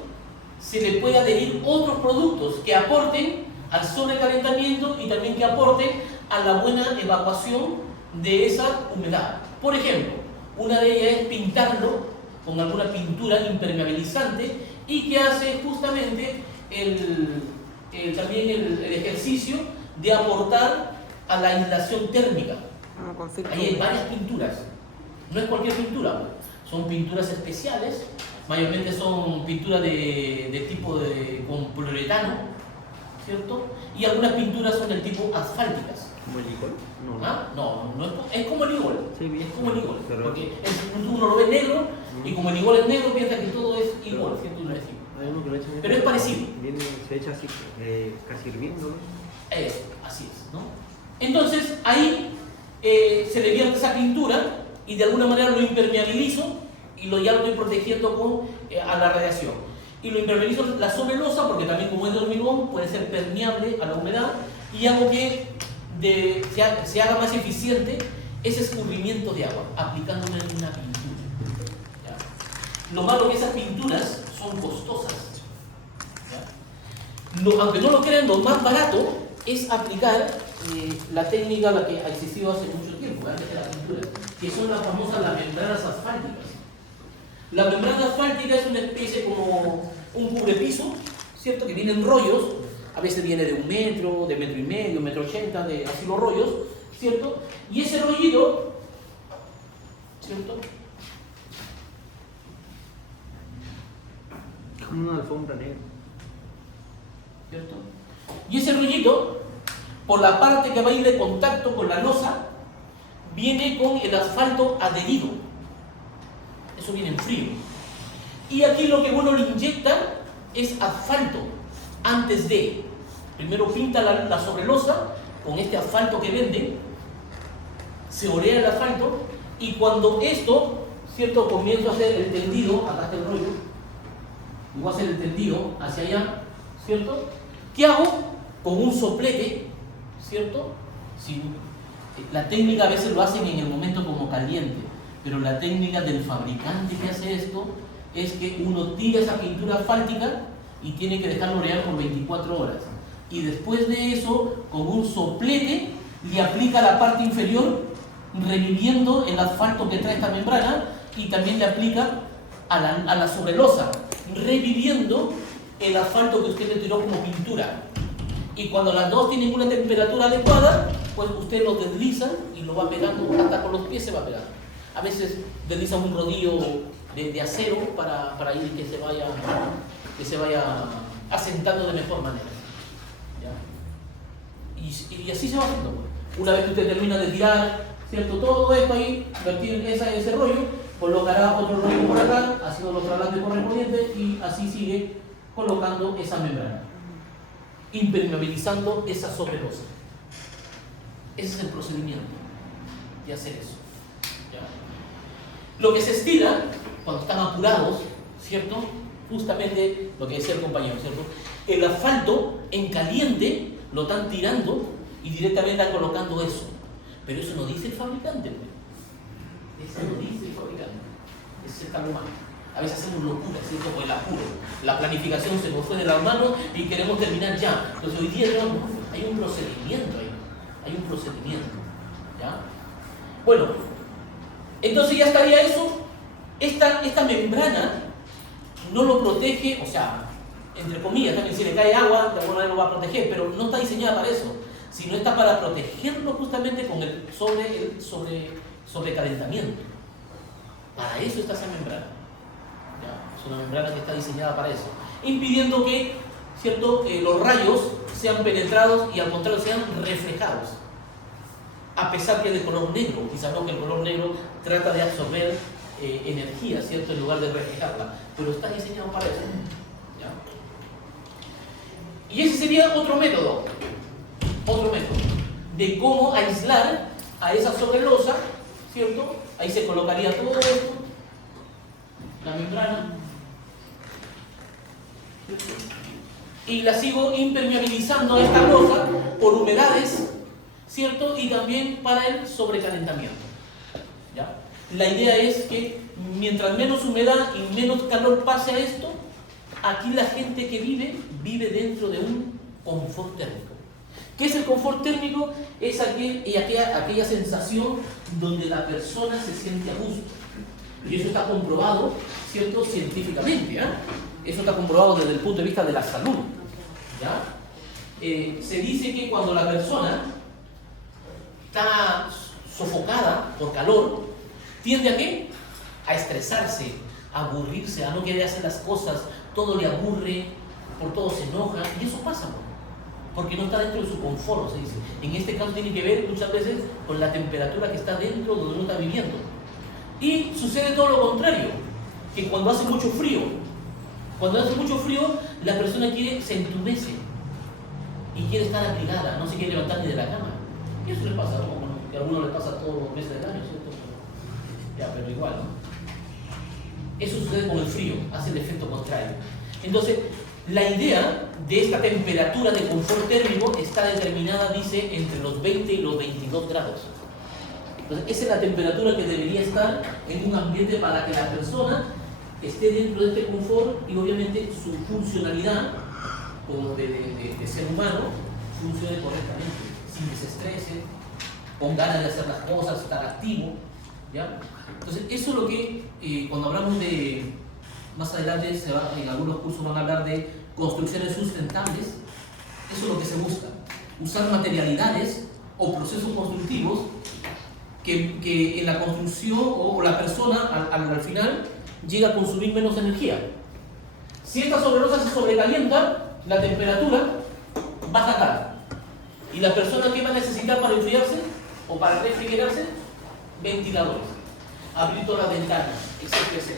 se le puede adherir otros productos que aporten al sobrecalentamiento y también que aporten a la buena evacuación de esa humedad. Por ejemplo, una de ellas es pintarlo con alguna pintura impermeabilizante y que hace justamente también el ejercicio de aportar a la aislación térmica. Ahí hay varias pinturas, no es cualquier pintura, son pinturas especiales, mayormente son pinturas de tipo con poliuretano, ¿cierto? Y algunas pinturas son del tipo asfálticas. ¿Como el licor? No. ¿Ah? No es como el igol, Sí, bien. es como el igol, Pero- porque uno lo ve negro y como el igol es negro piensa que todo es igual, ¿cierto? Y no es igual. Hay uno que lo echan en Pero es parecido. se echa así, casi hirviendo, ¿no? Eso, así es, ¿no? Entonces, ahí se le vierte esa pintura y de alguna manera lo impermeabilizo y ya lo estoy protegiendo a la radiación. Y lo impermeabilizo la sobrelosa porque también como es de hormigón puede ser permeable a la humedad y hago que se haga más eficiente ese escurrimiento de agua aplicándole una pintura. ¿Ya? Lo malo es que esas pinturas son costosas. ¿Ya? Aunque no lo crean, lo más barato es aplicar la técnica la que ha existido hace mucho tiempo, antes de la pintura, que son las famosas membranas asfálticas. La membrana asfáltica es una especie como un cubrepiso, ¿cierto? Que viene en rollos, a veces viene de 1 metro, de 1,5 metros, 1,80 metros, así los rollos, ¿cierto? Y ese rollito, ¿cierto? Como una alfombra negra. ¿Cierto? Y ese rollito, por la parte que va a ir de contacto con la losa, viene con el asfalto adherido. Eso viene en frío. Y aquí lo que uno le inyecta es asfalto antes de. Primero pinta la sobrelosa con este asfalto que venden, se orea el asfalto y cuando esto, ¿cierto? Comienzo a hacer el tendido, acá está el rollo, y voy a hacer el tendido hacia allá, ¿cierto? ¿Qué hago? Con un soplete, ¿cierto? La técnica a veces lo hacen en el momento como caliente, pero la técnica del fabricante que hace esto es que uno tira esa pintura asfáltica y tiene que dejarlo orear por 24 horas. Y después de eso, con un soplete, le aplica la parte inferior, reviviendo el asfalto que trae esta membrana, y también le aplica a la sobrelosa, reviviendo el asfalto que usted le tiró como pintura. Y cuando las dos tienen una temperatura adecuada, pues usted lo desliza y lo va pegando, hasta con los pies se va pegando. A veces desliza un rodillo de acero para ir que se vaya asentando de mejor manera. ¿Ya? Y así se va haciendo. Una vez que usted termina de tirar, ¿cierto? Todo esto ahí, vertir ese rollo, colocará otro rollo por acá, haciendo los traslados correspondientes y así sigue colocando esa membrana, impermeabilizando esa sobrelosa. Ese es el procedimiento de hacer eso. ¿Ya? Lo que se estila cuando están apurados, ¿cierto? Justamente lo que decía el compañero, ¿cierto? El asfalto en caliente lo están tirando y directamente están colocando eso. Pero eso no dice el fabricante, ¿no? Eso no dice el fabricante. Ese es el calor humano. A veces hacemos locuras, ¿cierto? Por el apuro. La planificación se nos fue de las manos y queremos terminar ya. Entonces hoy día hay un procedimiento ahí. Hay un procedimiento. ¿Ya? Bueno, entonces ya estaría eso. Esta membrana no lo protege, o sea, entre comillas, también si le cae agua, de alguna manera lo va a proteger, pero no está diseñada para eso, sino está para protegerlo justamente con el sobrecalentamiento. Para eso está esa membrana. ¿Ya? Es una membrana que está diseñada para eso, impidiendo que, ¿cierto?, los rayos sean penetrados y al contrario sean reflejados. A pesar que es de color negro, quizás no, que el color negro trata de absorber energía, ¿cierto?, en lugar de reflejarla, pero está diseñado para eso. ¿Ya? Y ese sería otro método de cómo aislar a esa sobrelosa, ¿cierto? Ahí se colocaría todo esto, la membrana, y la sigo impermeabilizando esta losa por humedades, ¿cierto? Y también para el sobrecalentamiento. ¿Ya? La idea es que mientras menos humedad y menos calor pase a esto, aquí la gente que vive dentro de un confort térmico. ¿Qué es el confort térmico? Es aquella sensación donde la persona se siente a gusto. Y eso está comprobado, ¿cierto?, científicamente. ¿Ya? Eso está comprobado desde el punto de vista de la salud. ¿Ya? Se dice que cuando la persona está sofocada por calor, tiende ¿a qué? A estresarse, a aburrirse, a no querer hacer las cosas, todo le aburre, por todo se enoja, y eso pasa, ¿no? Porque no está dentro de su confort, se dice. En este caso tiene que ver muchas veces con la temperatura que está dentro donde uno está viviendo. Y sucede todo lo contrario, que cuando hace mucho frío, la persona se entumece y quiere estar abrigada, no se quiere levantar ni de la cama. Y eso le pasa, ¿no? Bueno, que a algunos le pasa todos los meses del año, ¿cierto? Ya, pero igual, ¿no? Eso sucede con el frío, hace el efecto contrario. Entonces, la idea de esta temperatura de confort térmico está determinada, dice, entre los 20 y los 22 grados. Entonces, esa es la temperatura que debería estar en un ambiente para que la persona esté dentro de este confort y obviamente su funcionalidad como de ser humano funcione correctamente, sin que se estrese, con ganas de hacer las cosas, estar activo. ¿Ya? Entonces, eso es lo que, cuando hablamos de, más adelante en algunos cursos van a hablar de construcciones sustentables, eso es lo que se busca, usar materialidades o procesos constructivos que en la construcción o la persona al final llega a consumir menos energía. Si esta sobrelosa se sobrecalienta, la temperatura va a sacar. ¿Y la persona qué va a necesitar para enfriarse o para refrigerarse? Ventiladores, abrir todas las ventanas, etc.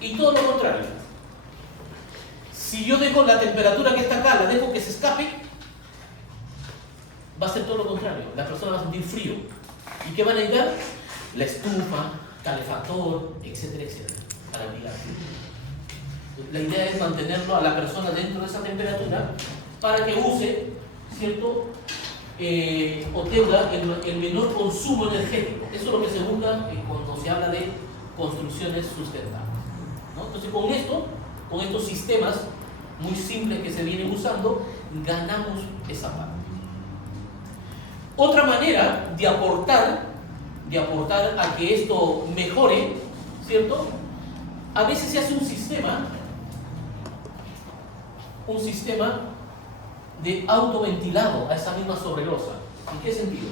Y todo lo contrario. Si yo dejo la temperatura que está acá, la dejo que se escape, va a ser todo lo contrario. La persona va a sentir frío. ¿Y qué va a necesitar? La estufa, calefactor, etcétera, para abrigarse. La idea es mantenerlo a la persona dentro de esa temperatura para que use, ¿cierto?, o tenga el menor consumo energético. Eso es lo que se busca cuando se habla de construcciones sustentables, ¿no? Entonces, con estos sistemas muy simples que se vienen usando, ganamos esa parte. Otra manera de aportar a que esto mejore, ¿cierto? A veces se hace un sistema de autoventilado a esa misma sobrelosa. ¿En qué sentido?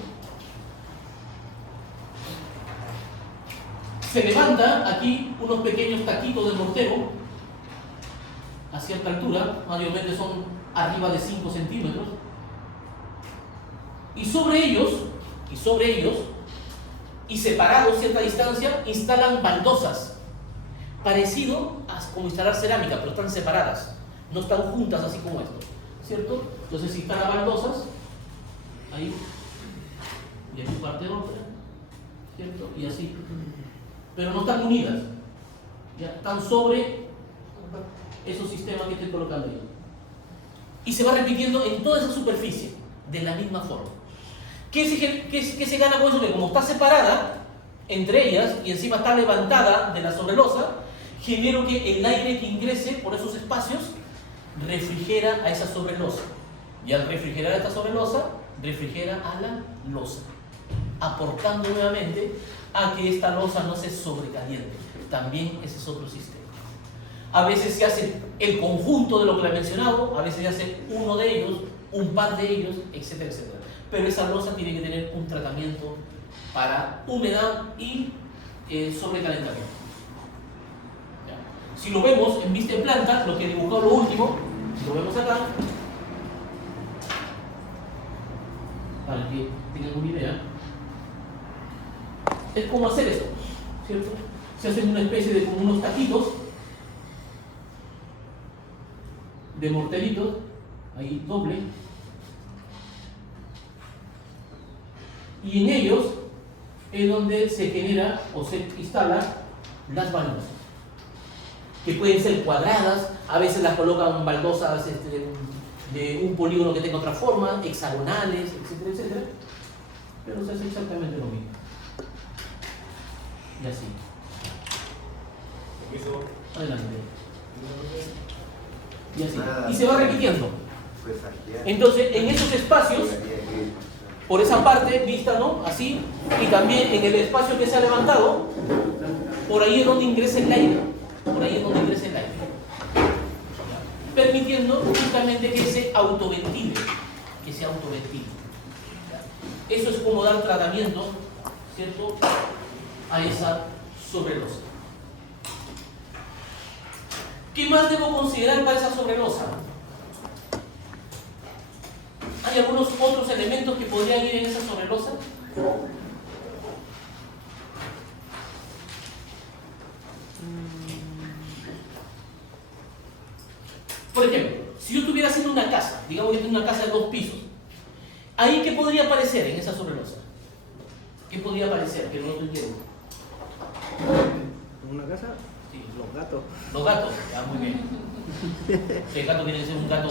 Se levanta aquí unos pequeños taquitos de mortero a cierta altura, mayormente son arriba de 5 centímetros, y sobre ellos, y separados cierta distancia, instalan baldosas, parecido a como instalar cerámica, pero están separadas, no están juntas así como esto, ¿cierto? Entonces instalan baldosas, ahí, y aquí parte otra, ¿cierto? Y así, pero no están unidas, ya están sobre esos sistemas que estoy colocando ahí. Y se va repitiendo en toda esa superficie, de la misma forma. ¿Qué se gana con eso? Que como está separada entre ellas y encima está levantada de la sobrelosa, genero que el aire que ingrese por esos espacios refrigera a esa sobrelosa. Y al refrigerar esta sobrelosa, refrigera a la losa, aportando nuevamente a que esta losa no se sobrecaliente. También ese es otro sistema. A veces se hace el conjunto de lo que le he mencionado, a veces se hace uno de ellos, un par de ellos, etcétera, etcétera. Pero esa losa tiene que tener un tratamiento para humedad y sobrecalentamiento. ¿Ya? Si lo vemos en vista en planta, lo que he dibujado lo último, si lo vemos acá, para que tengan una idea, es como hacer esto, ¿cierto? Se hacen una especie de como unos taquitos de morteritos, ahí doble, y en ellos es donde se genera o se instalan las baldosas, que pueden ser cuadradas, a veces las colocan baldosas de un polígono que tenga otra forma, hexagonales, etcétera, etcétera, pero se hace exactamente lo mismo. Y así. Adelante. Y así. Y se va repitiendo. Entonces, en esos espacios, por esa parte vista, ¿no? Así, y también en el espacio que se ha levantado, por ahí es donde ingresa el aire. Por ahí es donde ingresa el aire. Permitiendo justamente que se autoventile. Que se autoventile. Eso es como dar tratamiento, ¿cierto?, a esa sobrelosa. ¿Qué más debo considerar para esa sobrelosa? ¿Hay algunos otros elementos que podrían ir en esa sobrelosa? Por ejemplo, si yo estuviera haciendo una casa, digamos que tengo una casa de 2 pisos, ¿ahí qué podría aparecer en esa sobrelosa? ¿Qué podría aparecer? Que no lo estoy viendo. ¿En una casa? Sí. Los gatos. Los gatos, ya, muy bien. El gato tiene que ser un gato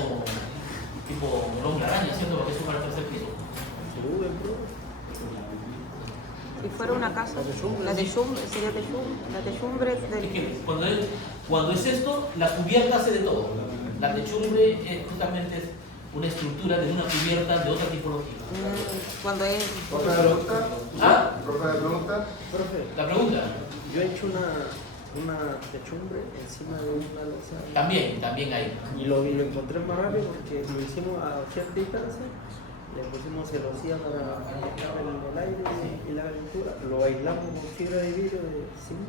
tipo hombre araña, ¿cierto? Porque eso para el tercer piso. Si fuera una casa, la techumbre sería la techumbre Es del... que cuando es esto, la cubierta hace de todo. La techumbre es justamente una estructura de una cubierta de otra tipología. Cuando es... ¿Profe de pregunta? ¿Ah? ¿Profe de pregunta? Profe, La pregunta. yo he hecho una techumbre encima de una losa También hay. y lo encontré más rápido porque lo hicimos a cierta distancia, le pusimos celosía para manejar el aire y la calentura, lo aislamos con fibra de vidrio de zinc.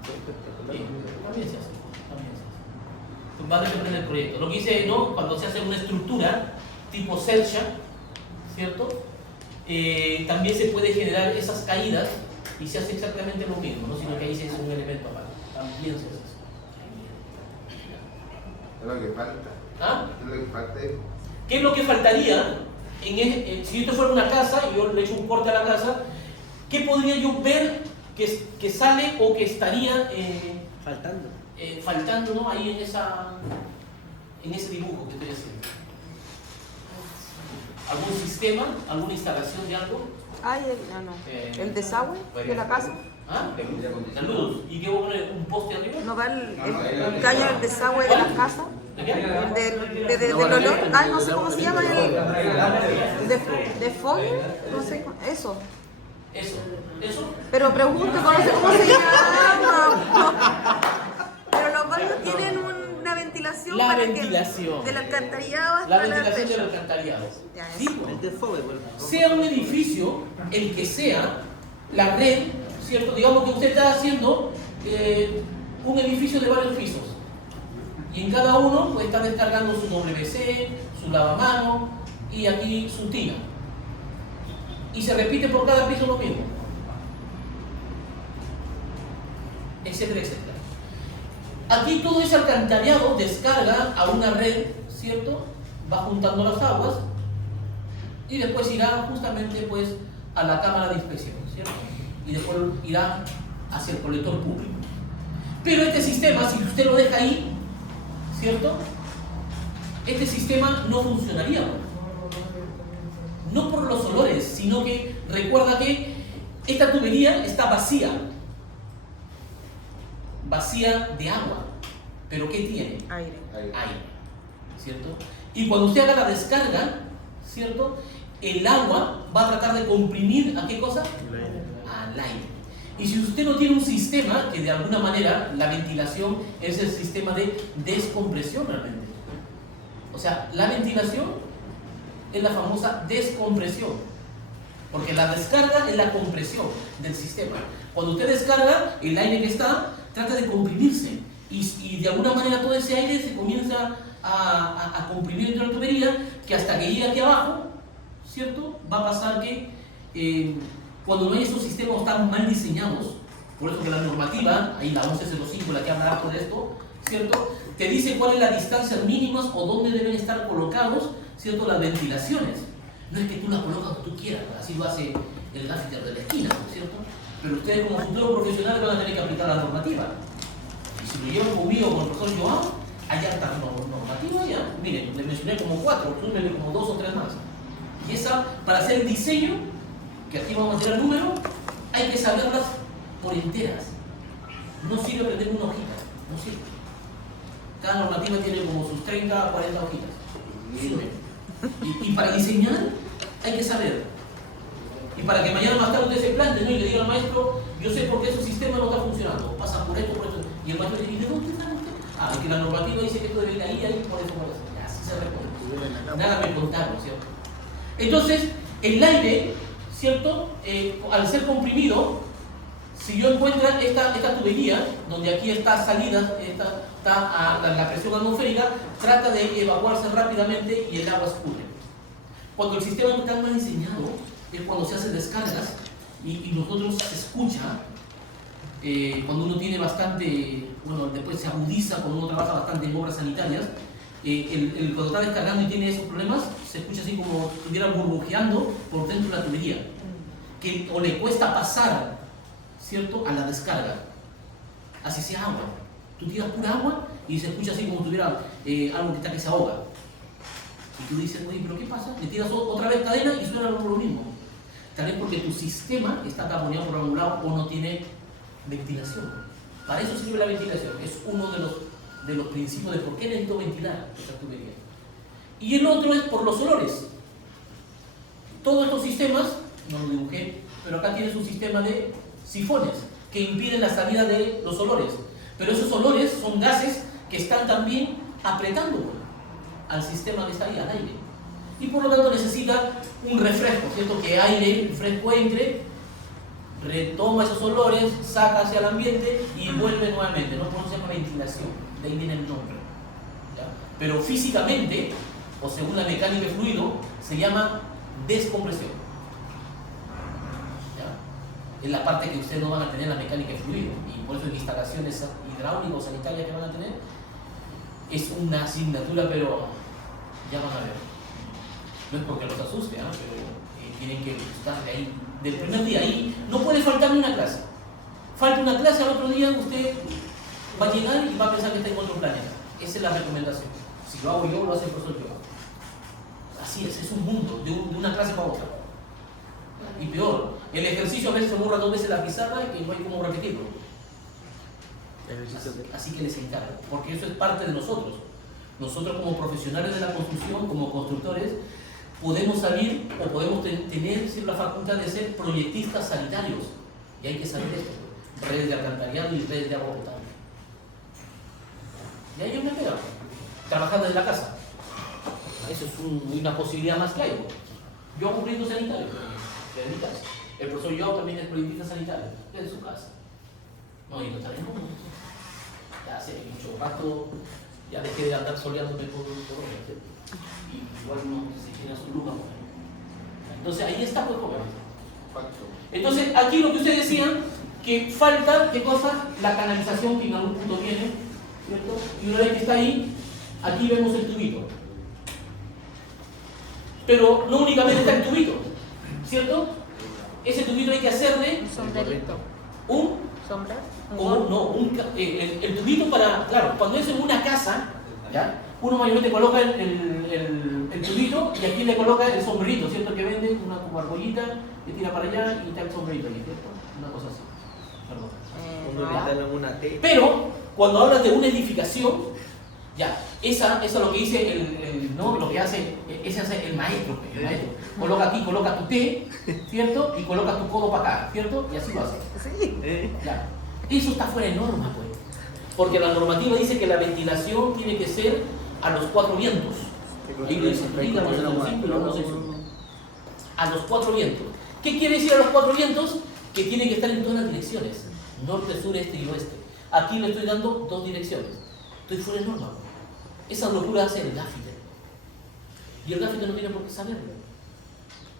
Espectacular. Sí, también se hace. Va a depender del proyecto. Lo que hice, ¿no? Cuando se hace una estructura tipo Celsia, ¿cierto? También se puede generar esas caídas y se hace exactamente lo mismo, ¿no? Sino que ahí se hace un elemento aparte. También se hace eso. Es lo que falta. ¿Ah? Es lo que falta. ¿Qué es lo que faltaría? Si esto fuera una casa y yo le echo un corte a la casa, ¿qué podría yo ver que sale o que estaría faltando, ¿no? Ahí en ese dibujo que estoy haciendo? ¿Algún sistema? ¿Alguna instalación de algo? Ay, el desagüe de la casa. ¿Ah? Saludos. ¿Y qué voy a poner? ¿Un poste arriba? ¿No va el caño del desagüe de la casa? ¿De qué? El del olor. Ay, no sé cómo se llama. De fogue. No sé. Eso. ¿Eso? Pero pregunto, no sé cómo se llama. Pero los baños tienen una ventilación ventilación La para ventilación. que del alcantarillado hasta La la ventilación del techo. alcantarillado. Ya, Sí, eso. pues. El desfogue, por ejemplo. Sea un edificio, el que sea, la red, ¿cierto? Digamos que usted está haciendo un edificio de varios pisos. Y en cada uno pues, está descargando su WC, su lavamanos y aquí su tina. Y se repite por cada piso lo mismo. Etcétera, etcétera. Aquí todo ese alcantarillado descarga a una red, ¿cierto? Va juntando las aguas y después irá justamente pues a la cámara de inspección, ¿cierto? Y después irá hacia el colector público. Pero este sistema, si usted lo deja ahí, ¿cierto? Este sistema no funcionaría. No por los olores, sino que recuerda que esta tubería está vacía. Vacía de agua. ¿Pero qué tiene? Aire. Aire, ¿cierto? Y cuando usted haga la descarga, ¿cierto? El agua va a tratar de comprimir ¿a qué cosa? Al aire. Y si usted no tiene un sistema, que de alguna manera la ventilación es el sistema de descompresión realmente. O sea, la ventilación es la famosa descompresión. Porque la descarga es la compresión del sistema. Cuando usted descarga, el aire que está trata de comprimirse. Y de alguna manera todo ese aire se comienza a comprimir dentro de la tubería, que hasta que llegue aquí abajo, ¿cierto? Va a pasar que cuando no hay esos sistemas tan mal diseñados, por eso que la normativa, ahí la 1105, la que habla harto de esto, ¿cierto? Te dice cuál es la distancia mínimas o dónde deben estar colocados, ¿cierto? Las ventilaciones. No es que tú las colocas donde tú quieras, así lo hace el gaffiter de la esquina, ¿cierto? Pero ustedes como futuros profesionales van a tener que aplicar la normativa. Y si lo llevan conmigo con el profesor Joao, hay harta normativa ya. Miren, les mencioné como 4, súmenle como 2 o 3 más. Y esa, para hacer el diseño, que aquí vamos a hacer el número, hay que saberlas por enteras. No sirve aprender una hojita, no sirve. Cada normativa tiene como sus 30 a 40 hojitas. Y para diseñar hay que saber. Y para que mañana más tarde usted se plante, ¿no? Y le diga al maestro, yo sé por qué su sistema no está funcionando, pasa por esto, por esto. Y el maestro le dice, ¿de dónde está usted? Ah, es que la normativa dice que esto debe ir ahí, por eso, por eso. Y así se responde. Nada me contaron, ¿cierto? Entonces, el aire, ¿cierto? Al ser comprimido, si yo encuentro esta tubería, donde aquí está salida, está la presión atmosférica, trata de evacuarse rápidamente y el agua escurre. Cuando el sistema no está mal diseñado, es cuando se hacen descargas y nosotros se escucha, cuando uno tiene bastante, bueno, después se agudiza, cuando uno trabaja bastante en obras sanitarias, cuando está descargando y tiene esos problemas, se escucha así como si estuviera burbujeando por dentro de la tubería, que o le cuesta pasar, ¿cierto?, a la descarga, así sea agua. Tú tiras pura agua y se escucha así como si tuviera algo que se ahoga. Y tú dices, oye, ¿pero qué pasa? Le tiras otra vez cadena y suena lo mismo. Tal vez porque tu sistema está taponeado por algún lado o no tiene ventilación. Para eso sirve la ventilación. Es uno de los principios de por qué necesito ventilar esta tubería. Y el otro es por los olores. Todos estos sistemas, no lo dibujé, pero acá tienes un sistema de sifones que impiden la salida de los olores. Pero esos olores son gases que están también apretando al sistema que está ahí, al aire. Y por lo tanto necesita un refresco, ¿cierto? Que aire fresco entre, retoma esos olores, saca hacia el ambiente y vuelve nuevamente, ¿no? Por eso se llama ventilación, de ahí viene el nombre. ¿Ya? Pero físicamente, o según la mecánica de fluido, se llama descompresión. ¿Ya? Es la parte que ustedes no van a tener en la mecánica de fluido, y por eso en instalaciones hidráulicas o sanitarias que van a tener, es una asignatura, pero ya van a ver. No es porque los asuste, ¿eh? Pero tienen que estar de ahí, del primer día. Ahí no puede faltar ni una clase. Falta una clase, al otro día usted va a llegar y va a pensar que está en otro planeta. Esa es la recomendación. Si lo hago yo, lo hace el profesor yo. Así es un mundo, de una clase para otra. Y peor, el ejercicio a veces se borra 2 veces la pizarra y que no hay cómo repetirlo. Así que les encargo, porque eso es parte de nosotros. Nosotros como profesionales de la construcción, como constructores, podemos salir o podemos tener la facultad de ser proyectistas sanitarios. Y hay que saber esto. Redes de alcantarillado y redes de agua potable. Y ahí yo me pego. trabajar desde la casa. Eso es una posibilidad más que hay. Yo hago un proyecto sanitario desde mi casa. El profesor Joao también es proyectista sanitario desde su casa. No, y no está bien. Ya hace mucho rato, ya dejé de andar soleándome por horas, ¿sí? Y igual no se tiene su luz. Entonces ahí está, pues, obviamente. Entonces aquí lo que ustedes decían, que falta, ¿qué cosa? La canalización que en algún punto viene, ¿cierto? Y una vez que está ahí, aquí vemos el tubito. Pero no únicamente está el tubito, ¿cierto? Ese tubito hay que hacerle Un sombrerito. un ¿Sombrero? el tubito para, claro, cuando es en una casa, ¿ya? Uno mayormente coloca el tubito y aquí le coloca el sombrerito, ¿cierto? Que vende una como argollita, que tira para allá y está el sombrerito ahí, ¿cierto? Una cosa así. Perdón. Uno le instalan una T. Pero cuando hablas de una edificación, ya, esa es lo que dice ¿no? Lo que hace, ese hace el maestro, el maestro. Coloca aquí, coloca tu T, ¿cierto? Y coloca tu codo para acá, ¿cierto? Y así lo hace. Sí. Ya. Eso está fuera de norma, pues. Porque la normativa dice que la ventilación tiene que ser a los 4 vientos. Ahí lo dice, a los 4 vientos. ¿Qué quiere decir a los 4 vientos? Que tiene que estar en todas las direcciones. Norte, sur, este y oeste. Aquí le estoy dando 2 direcciones. Estoy fuera de norma. Esa locura hace el gáfite. Y el gáfite no tiene por qué saberlo.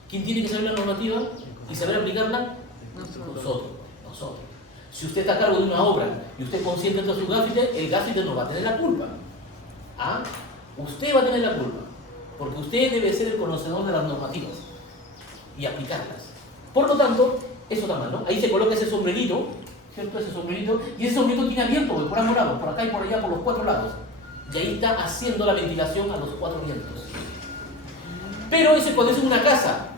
¿Quién tiene que saber la normativa y saber aplicarla? Nosotros. Si usted está a cargo de una obra y usted consiente de su gáfite, el gáfite no va a tener la culpa. ¿Ah? Usted va a tener la culpa. Porque usted debe ser el conocedor de las normativas y aplicarlas. Por lo tanto, eso está mal, ¿no? Ahí se coloca ese sombrerito, ¿cierto? Ese sombrerito, y ese sombrerito tiene abierto por ambos lados, por acá y por allá, por los 4 lados. Y ahí está haciendo la ventilación a los 4 vientos. Pero ese cuando es en una casa,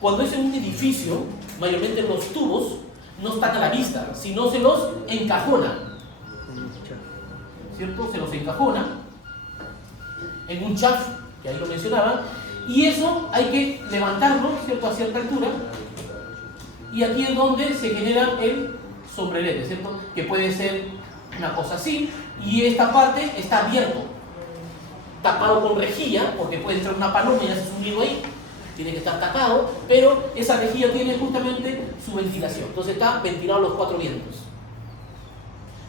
cuando es en un edificio, mayormente los tubos no están a la vista, sino se los encajona. ¿Cierto? Se los encajona en un chaf, que ahí lo mencionaba, y eso hay que levantarlo, ¿cierto? A cierta altura, y aquí es donde se genera el sombrerete, ¿cierto? Que puede ser una cosa así, y esta parte está abierto, tapado con rejilla, porque puede entrar una paloma y haces un nido ahí, tiene que estar tapado, pero esa rejilla tiene justamente su ventilación, entonces está ventilado los 4 vientos.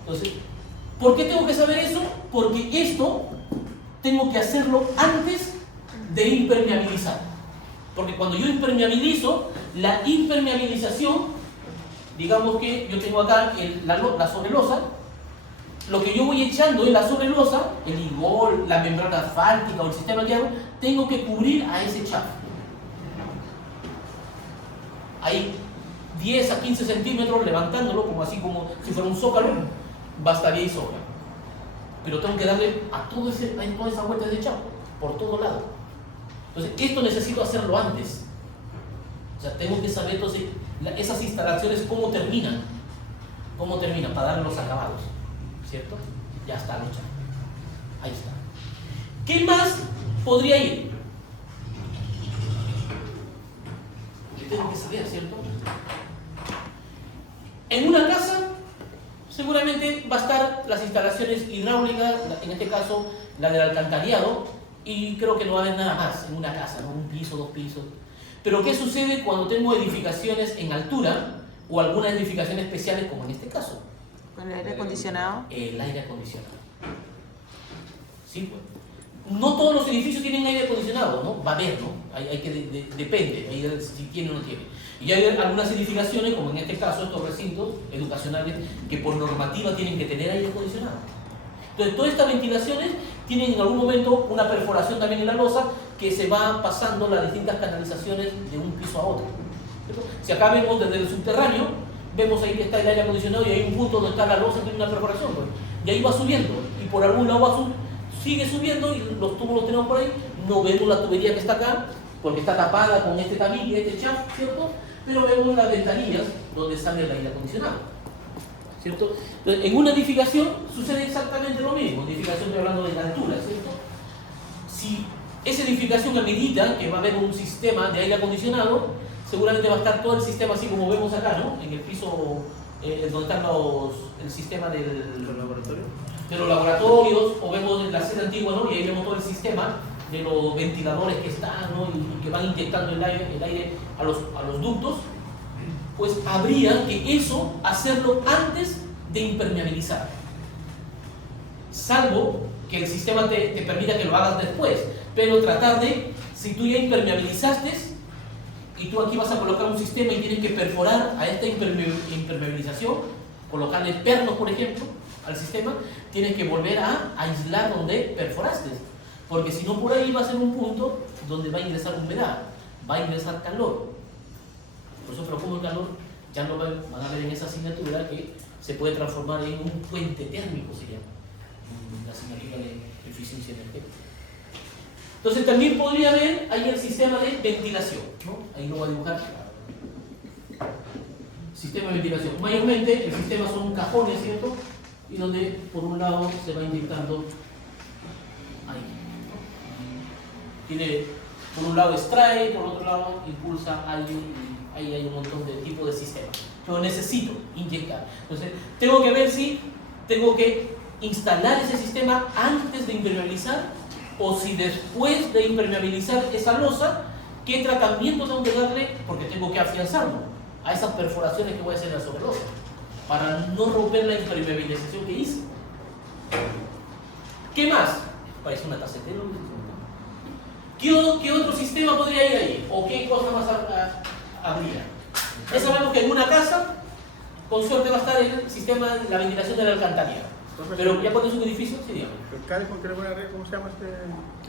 Entonces, ¿por qué tengo que saber eso? Porque esto tengo que hacerlo antes de impermeabilizar. Porque cuando yo impermeabilizo, la impermeabilización, digamos que yo tengo acá la sobrelosa, lo que yo voy echando en la sobrelosa, el igol, la membrana asfáltica o el sistema que hago, tengo que cubrir a ese chaf. Ahí 10 a 15 centímetros levantándolo, como así como si fuera un zócalo, bastaría y sobra. Pero tengo que darle a toda esa vuelta de chaf, por todo lado. Entonces, esto necesito hacerlo antes. O sea, tengo que saber entonces esas instalaciones cómo terminan para darle los acabados, ¿cierto? Ya está hecha. Ahí está. ¿Qué más podría ir? Yo tengo que saber, ¿cierto? En una casa seguramente va a estar las instalaciones hidráulicas, en este caso la del alcantarillado, y creo que no va a haber nada más en una casa, ¿no? Un piso, 2 pisos. Pero ¿qué sucede cuando tengo edificaciones en altura o algunas edificaciones especiales como en este caso? ¿Con el aire acondicionado? El aire acondicionado. ¿Sí? Pues. No todos los edificios tienen aire acondicionado, ¿no? Va a haber, ¿no? Depende, si tiene o no tiene. Y hay algunas edificaciones, como en este caso estos recintos educacionales, que por normativa tienen que tener aire acondicionado. Entonces, todas estas ventilaciones tienen en algún momento una perforación también en la losa que se va pasando las distintas canalizaciones de un piso a otro. ¿Cierto? Si acá vemos desde el subterráneo, vemos ahí que está el aire acondicionado y hay un punto donde está la losa que tiene una perforación, pues. Y ahí va subiendo, y por algún lado sigue subiendo y los tubos los tenemos por ahí, no vemos la tubería que está acá, porque está tapada con este tabique, este chaf, ¿cierto? Pero vemos las ventanillas donde sale el aire acondicionado, ¿cierto? Entonces, en una edificación sucede exactamente lo mismo. Edificación, estoy hablando de la altura, ¿cierto? Si esa edificación amerita que va a haber un sistema de aire acondicionado, seguramente va a estar todo el sistema así como vemos acá, ¿no? En el piso donde están el sistema ¿Los laboratorios? de los laboratorios, o vemos en la sede antigua, ¿no? Y ahí vemos todo el sistema de los ventiladores que están, ¿no? y que van inyectando el aire a los ductos, pues habría que eso hacerlo antes de impermeabilizar. Salvo que el sistema te permita que lo hagas después, pero tratar de, si tú ya impermeabilizaste y tú aquí vas a colocar un sistema y tienes que perforar a esta impermeabilización, colocarle pernos, por ejemplo, al sistema, tienes que volver a aislar donde perforaste, porque si no, por ahí va a ser un punto donde va a ingresar humedad, va a ingresar calor. Por eso, pero como el calor, ya no van a ver en esa asignatura que se puede transformar en un puente térmico, se llama, en la asignatura de eficiencia energética. Entonces también podría haber ahí el sistema de ventilación, ¿no? Ahí lo voy a dibujar. Sistema de ventilación. Mayormente el sistema son cajones, ¿cierto? Y donde por un lado se va inyectando ahí, ¿no? Tiene, por un lado extrae, por otro lado impulsa aire, y ahí hay un montón de tipos de sistemas. Yo necesito inyectar. Entonces, tengo que ver si tengo que instalar ese sistema antes de impermeabilizar, o si después de impermeabilizar esa losa, ¿qué tratamiento tengo que darle? Porque tengo que afianzarlo a esas perforaciones que voy a hacer en la sobrelosa, para no romper la impermeabilización que hice. ¿Qué más? Parece una tacetera. ¿Qué otro sistema podría ir ahí? ¿O qué cosa más habría? Ya sabemos que en una casa, con suerte va a estar el sistema de la ventilación de la alcantarilla. Pero ya cuando es un edificio, sí, dígame. ¿El CARE con qué le voy a ver? ¿Cómo se llama este?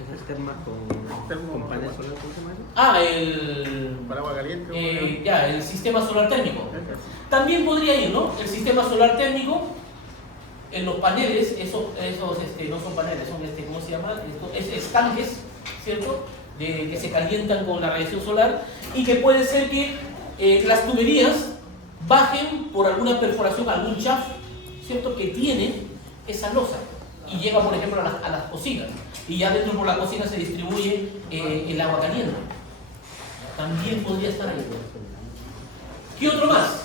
Es el terma con panel solar, ¿cómo se llama eso? Ah, el... ¿Para agua caliente? ya, el sistema solar térmico. También podría ir, ¿no? El sistema solar térmico en los paneles, esos no son paneles, son, ¿cómo se llama? Estanques, ¿cierto? Que se calientan con la radiación solar, y que puede ser que las tuberías bajen por alguna perforación, algún shaft, ¿cierto? Que tiene esa losa y llega, por ejemplo, a las cocinas, y ya dentro por la cocina se distribuye el agua caliente. También podría estar ahí. ¿Qué otro más?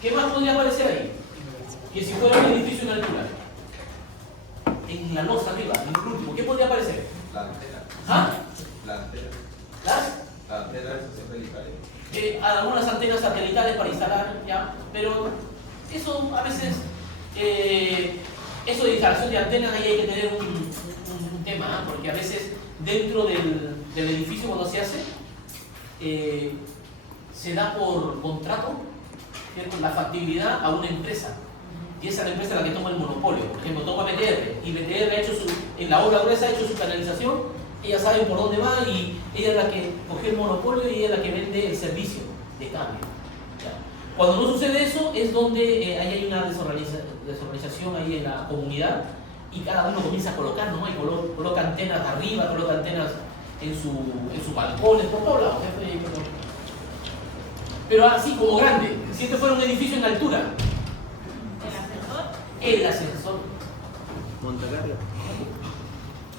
¿Qué más podría aparecer ahí? Que si fuera un edificio en altura, en la losa arriba, en el último, ¿qué podría aparecer? La antena. ¿Ah? La antena. ¿Las? La antena de satelitales. Algunas antenas satelitales para instalar, ya, pero eso a veces, eso de instalación de antenas, ahí hay que tener un tema, ¿eh? Porque a veces dentro del edificio, cuando se hace, se da por contrato, ¿cierto?, la factibilidad a una empresa, y esa es la empresa la que toma el monopolio. Por ejemplo, toma BTR, y BTR ha hecho en la obra gruesa ha hecho su canalización, ella sabe por dónde va, y ella es la que coge el monopolio y ella es la que vende el servicio de cambio. ¿Ya? Cuando no sucede eso, es donde ahí hay una desorganización ahí en la comunidad, y cada uno comienza a colocar, ¿no? Y coloca antenas arriba, coloca antenas en sus balcones, por todos lados. Pero así como grande, si este fuera un edificio en altura. El ascensor. Montacarga.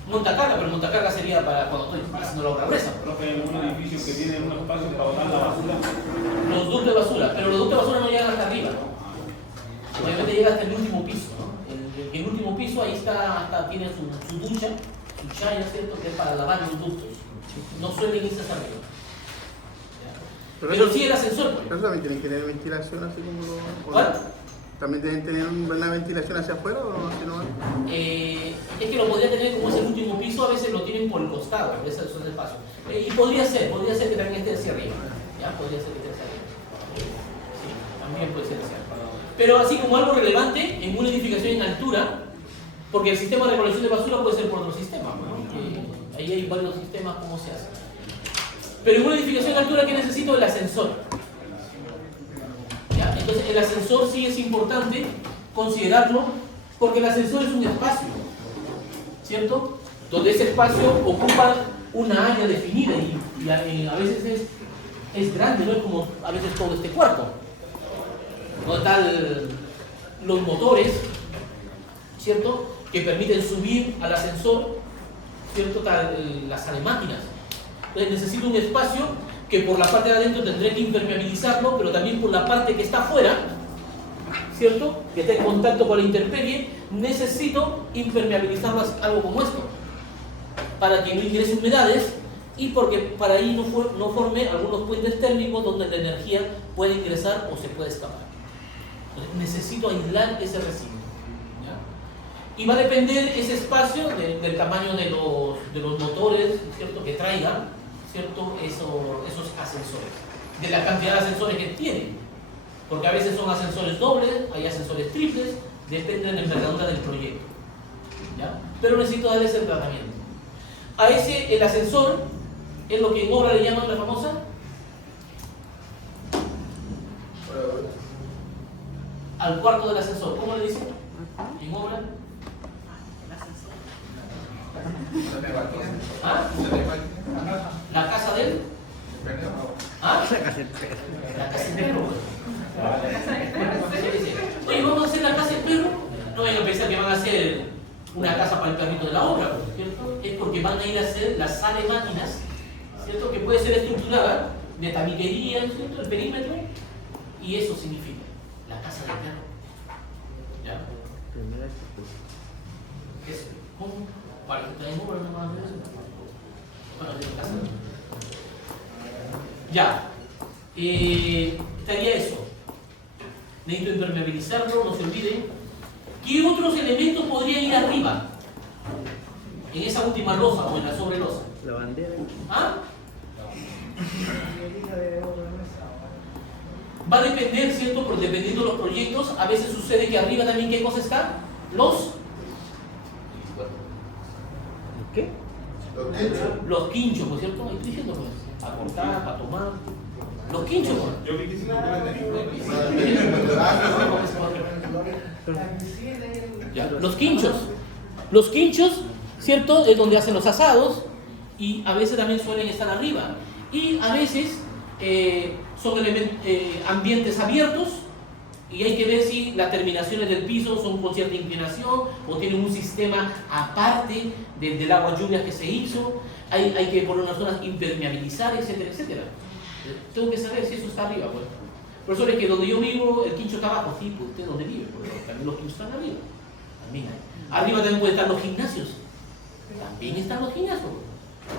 Montacarga, pero montacarga sería para cuando estoy haciendo la obra gruesa. Creo que hay algún edificio que tiene un espacio para botar la basura. Los ductos de basura, pero los ductos de basura no llegan hasta arriba, ¿no? Obviamente llega hasta el último piso, ¿no? El último piso, ahí tiene su ducha, su chaya, ¿cierto?, que es para lavar los ductos. No suelen irse hasta arriba. Pero sí el ascensor. ¿Pero también tienen que tener ventilación así como lo...? ¿Cuál? ¿También deben tener una ventilación hacia afuera o así no? Es que lo podría tener como es el último piso, a veces lo tienen por el costado, esos son espacios. Y podría ser que también esté hacia arriba. ¿Ya? Podría ser que esté hacia arriba. Sí, también puede ser hacia arriba. Pero así como algo relevante, en una edificación en altura, porque el sistema de recolección de basura puede ser por otro sistema, ¿no? Ahí hay varios sistemas, cómo se hace. Pero en una edificación en altura, ¿qué necesito? El ascensor. ¿Ya? Entonces el ascensor sí es importante considerarlo, porque el ascensor es un espacio, ¿cierto?, donde ese espacio ocupa una área definida, y a veces es grande, no es como a veces todo este cuarto, donde están los motores, ¿cierto?, que permiten subir al ascensor, ¿cierto?, la sala de máquinas. Entonces necesito un espacio que por la parte de adentro tendré que impermeabilizarlo, pero también por la parte que está afuera, ¿cierto? Que está en contacto con la intemperie, necesito impermeabilizarlo algo como esto, para que no ingrese humedades y porque para ahí no forme algunos puentes térmicos donde la energía puede ingresar o se puede escapar. Entonces, necesito aislar ese recinto. ¿Ya? Y va a depender ese espacio del tamaño de los motores, ¿cierto? Que traigan, ¿cierto? Esos ascensores, de la cantidad de ascensores que tienen, porque a veces son ascensores dobles, hay ascensores triples, depende de la envergadura del proyecto. ¿Ya? Pero necesito darle ese tratamiento. A el ascensor es lo que en obra le llaman la famosa al cuarto del ascensor. ¿Cómo le dicen? En obra. ¿Ah? La casa del. ¿Ah? La casa del perro. Oye, vamos a hacer la casa del perro. No vayan a pensar que van a hacer una casa para el perrito de la obra, ¿cierto? Es porque van a ir a hacer la sala de máquinas, ¿cierto? Que puede ser estructurada de tabiquería, ¿cierto? El perímetro, y eso significa la casa del perro. ¿Ya? ¿Es cómo? Para que te den obra nomás de eso. Bueno, de la casa. Ya. Estaría eso. Necesito impermeabilizarlo, no se olviden. ¿Qué otros elementos podrían ir arriba? En esa última losa o en la sobrelosa. La bandera. ¿Ah? Va a depender, ¿cierto? Porque dependiendo de los proyectos, a veces sucede que arriba también, ¿qué cosa está? ¿Qué? Los quinchos, ¿no es cierto? Estoy diciendo, pues, a cortar, a tomar. Los quinchos, pues. Yo vi que sí Ya, los quinchos. Los quinchos, ¿cierto? Es donde hacen los asados y a veces también suelen estar arriba. Y a veces son ambientes abiertos y hay que ver si las terminaciones del piso son con cierta inclinación o tienen un sistema aparte del agua lluvia que se hizo. Hay que por unas zonas impermeabilizar, etcétera, etcétera. Tengo que saber si eso está arriba, pues. Por eso es que donde yo vivo, el quincho está abajo. Sí, pues usted donde vive, porque también los quinchos están arriba. También hay. Arriba también pueden estar los gimnasios. También están los gimnasios.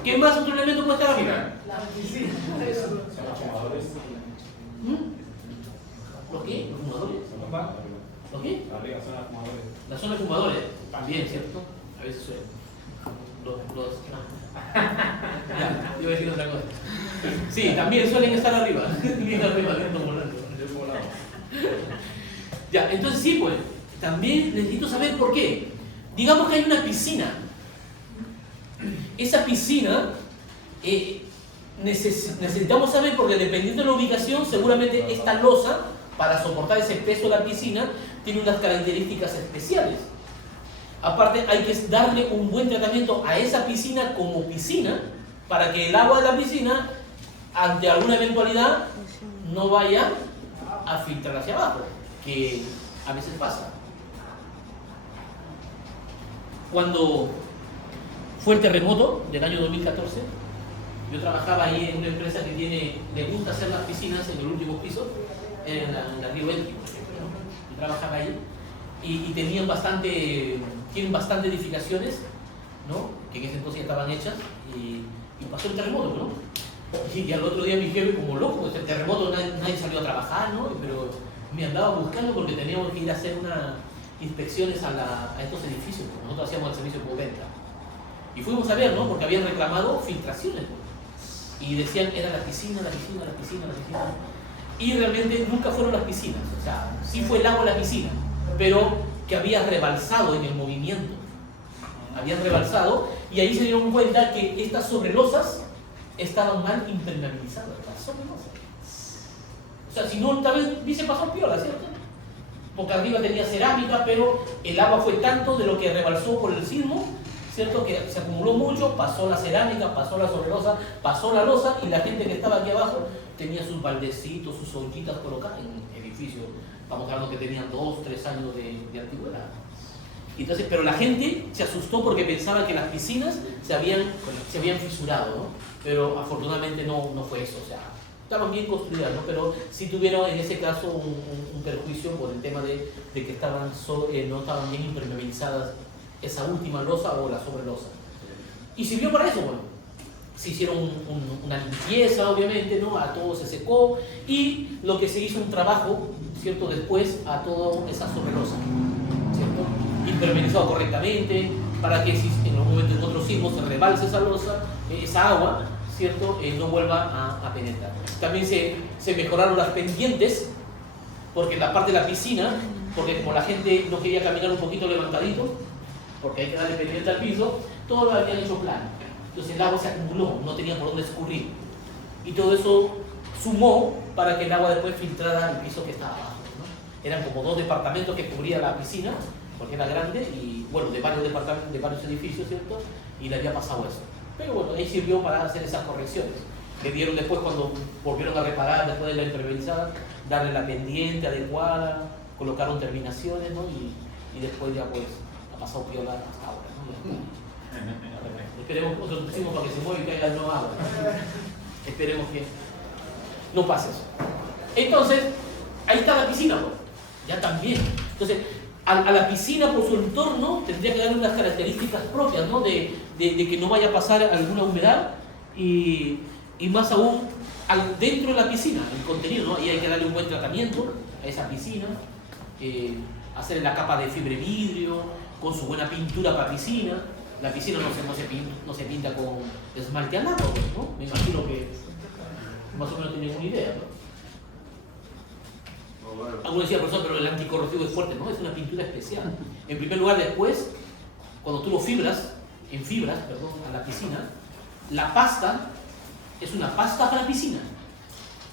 ¿Qué más otro elemento puede estar arriba? La piscina. ¿Los qué? ¿Los fumadores? ¿Los qué? Arriba son las fumadores. La zona de fumadores. También, ¿cierto? A veces suelen. Ya, yo voy a decir otra cosa. Sí, también suelen estar arriba. Bien arriba, viendo volando. Ya, entonces sí, pues, también necesito saber por qué. Digamos que hay una piscina. Esa piscina necesitamos saber porque dependiendo de la ubicación, seguramente esta losa, para soportar ese peso de la piscina, tiene unas características especiales. Aparte, hay que darle un buen tratamiento a esa piscina como piscina para que el agua de la piscina, ante alguna eventualidad, no vaya a filtrar hacia abajo, que a veces pasa. Cuando fue el terremoto del año 2014, yo trabajaba ahí en una empresa que le gusta hacer las piscinas en el último piso, en la Río Elqui, por ejemplo, ¿no? Yo trabajaba ahí y tienen bastante edificaciones, ¿no? Que en ese entonces ya estaban hechas y pasó el terremoto, ¿no? Y al otro día mi jefe, como loco, pues el terremoto nadie salió a trabajar, ¿no? Pero me andaba buscando porque teníamos que ir a hacer unas inspecciones a estos edificios, porque nosotros hacíamos el servicio por venta. Y fuimos a ver, ¿no? Porque habían reclamado filtraciones, ¿no? Y decían, era la piscina. Y realmente nunca fueron las piscinas, o sea, sí fue el agua la piscina, pero que había rebalsado en el movimiento. Habían rebalsado y ahí se dieron cuenta que estas sobrelosas estaban mal impermeabilizadas, las sobrelosas. O sea, si no, tal vez hubiese pasado piola, ¿cierto? Porque arriba tenía cerámica, pero el agua fue tanto de lo que rebalsó por el sismo, ¿cierto? Que se acumuló mucho, pasó la cerámica, pasó la sobrelosa, pasó la losa y la gente que estaba aquí abajo tenía sus baldecitos, sus ollitas colocadas en edificios. Estamos hablando que tenían 2, 3 años de antigüedad. Entonces, pero la gente se asustó porque pensaba que las piscinas se habían fisurado, ¿no? Pero afortunadamente no fue eso, o sea, estaban bien construidas, ¿no? Pero sí tuvieron en ese caso un perjuicio por el tema de que no estaban bien impermeabilizadas esa última losa o la sobrelosa. Y sirvió para eso, bueno. Se hicieron una limpieza, obviamente, ¿no? A todo se secó y lo que se hizo un trabajo, ¿cierto? Después a toda esa sobrelosa, ¿cierto? Impermeabilizado correctamente para que si en algún momento en otro sismo se rebalse esa losa, esa agua, ¿cierto? No vuelva a penetrar. También se mejoraron las pendientes, porque en la parte de la piscina, porque como la gente no quería caminar un poquito levantadito, porque hay que darle pendiente al piso, todo lo habían hecho plano. Entonces el agua se acumuló, no tenía por dónde escurrir. Y todo eso sumó para que el agua después filtrara al piso que estaba abajo, ¿no? Eran como 2 departamentos que cubría la piscina, porque era grande, y bueno, de varios departamentos, de varios edificios, ¿cierto? Y le había pasado eso. Pero bueno, ahí sirvió para hacer esas correcciones. Que dieron después, cuando volvieron a reparar, después de la impermeabilizada, darle la pendiente adecuada, colocaron terminaciones, ¿no? Y después ya pues ha pasado piola hasta ahora, ¿no? Esperemos, nosotros pusimos para que se mueva y caiga no agua. Esperemos que no pase eso. Entonces, ahí está la piscina, pues. Ya también. Entonces, a la piscina por su entorno tendría que darle unas características propias, ¿no? De que no vaya a pasar alguna humedad y más aún dentro de la piscina, el contenido, ¿no? Ahí hay que darle un buen tratamiento a esa piscina, hacer la capa de fibre vidrio, con su buena pintura para piscina. La piscina no se pinta con esmalte al agua, ¿no? Me imagino que más o menos tienen una idea, ¿no? Algunos decían, profesor, pero el anticorrosivo es fuerte, ¿no? Es una pintura especial. En primer lugar, después, cuando tú lo enfibras, a la piscina, la pasta es una pasta para piscina,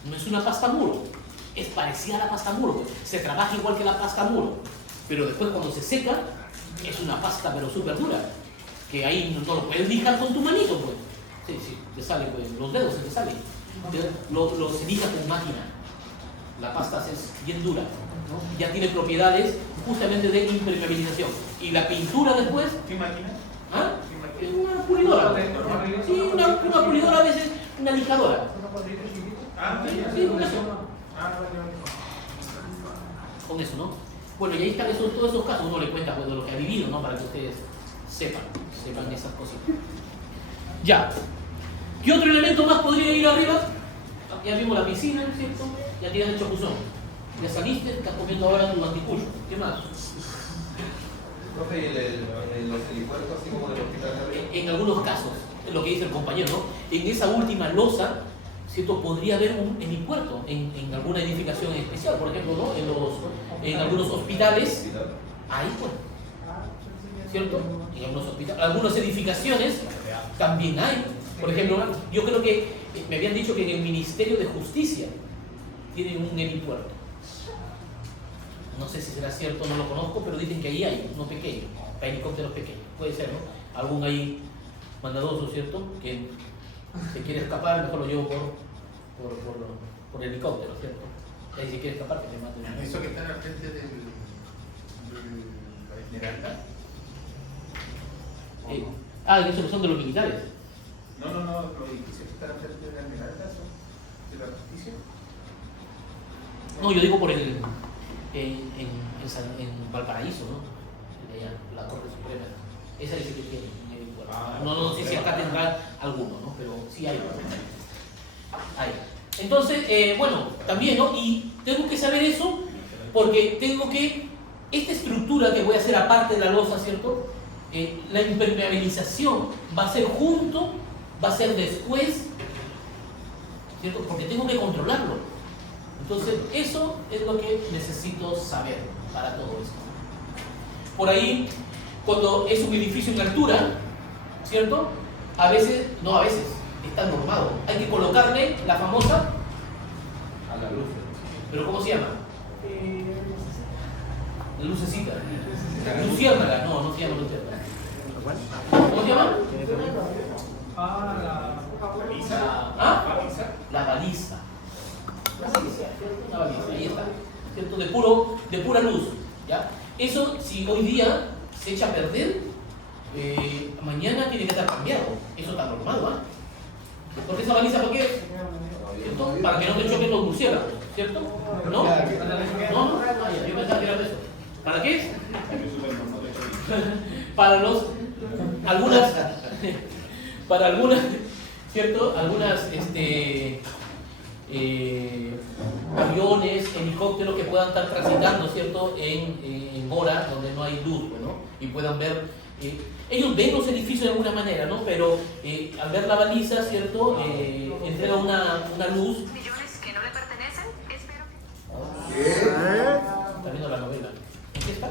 no es una pasta muro, es parecida a la pasta muro, se trabaja igual que la pasta muro, pero después cuando se seca, es una pasta pero súper dura, que ahí no lo puedes lijar con tu manito, pues. Sí, te sale, pues, los dedos se te salen. Se lija con máquina. La pasta es bien dura, ¿no? Ya tiene propiedades justamente de impermeabilización. Y la pintura después... ¿Qué máquina? ¿Ah? Una pulidora. Sí, una pulidora, a veces una lijadora. Sí, con eso. Con eso, ¿no? Bueno, y ahí están todos esos casos. Uno le cuenta pues, de lo que ha vivido, ¿no? Para que ustedes sepan esas cositas. Ya. ¿Qué otro elemento más podría ir arriba? Ya vimos la piscina, ¿cierto? Ya tienes el chapuzón. Ya saliste, estás comiendo ahora tu anticucho. ¿Qué más? Profe, ¿y los helipuertos así como del hospital de arriba? En algunos casos, es lo que dice el compañero, ¿no? En esa última losa, ¿cierto? Podría haber un helipuerto en alguna edificación especial, por ejemplo, ¿no? En algunos hospitales, ahí pues, ¿cierto? En algunos hospitales, algunas edificaciones también hay. Por ejemplo, yo creo que me habían dicho que en el Ministerio de Justicia tienen un helipuerto. No sé si será cierto, no lo conozco, pero dicen que ahí hay uno pequeño, para helicópteros pequeños. Puede ser, ¿no? Algún ahí mandadoso, ¿cierto? Que se quiere escapar, mejor lo llevo por helicóptero, ¿cierto? Y ahí si quiere escapar, que se mate. ¿Eso que están al frente de la Esmeralda? Esos son de los militares. No, los edificios que están al frente de la Esmeralda son de la justicia. No, yo digo por en Valparaíso, ¿no? Allá, la Corte Suprema. Esa dice que tiene un helipuerto. No sé si acá tendrá alguno, ¿no? Pero sí hay. Entonces, bueno, también, ¿no? Y tengo que saber eso porque esta estructura que voy a hacer aparte de la losa, ¿cierto? La impermeabilización va a ser junto, va a ser después, ¿cierto? Porque tengo que controlarlo. Entonces, eso es lo que necesito saber para todo esto. Por ahí, cuando es un edificio en altura, ¿cierto? A veces, está normado. Hay que colocarle la famosa... A la luz. ¿Pero cómo se llama? La lucecita. Luciérnaga. No se llama luciérnaga. ¿Cómo se llama? La baliza. Una baliza, ahí está, ¿cierto? De pura luz, ¿ya? Eso, si hoy día se echa a perder, mañana tiene que estar cambiado. Eso está normado, ¿ah? Porque esa baliza, ¿para qué es? ¿Cierto? Para que no te choquen los murciélagos, ¿cierto? ¿No? No, ya, yo pensaba que era eso. ¿Para qué es? Para algunas, ¿cierto? Algunas, aviones, helicópteros que puedan estar transitando, ¿cierto? En horas donde no hay luz, ¿no? Y puedan ver, ellos ven los edificios de alguna manera, ¿no? Pero al ver la baliza, ¿cierto? Entrega una luz. Millones que no le pertenecen, espero que... ¿Qué? Está viendo la novela. ¿En qué está?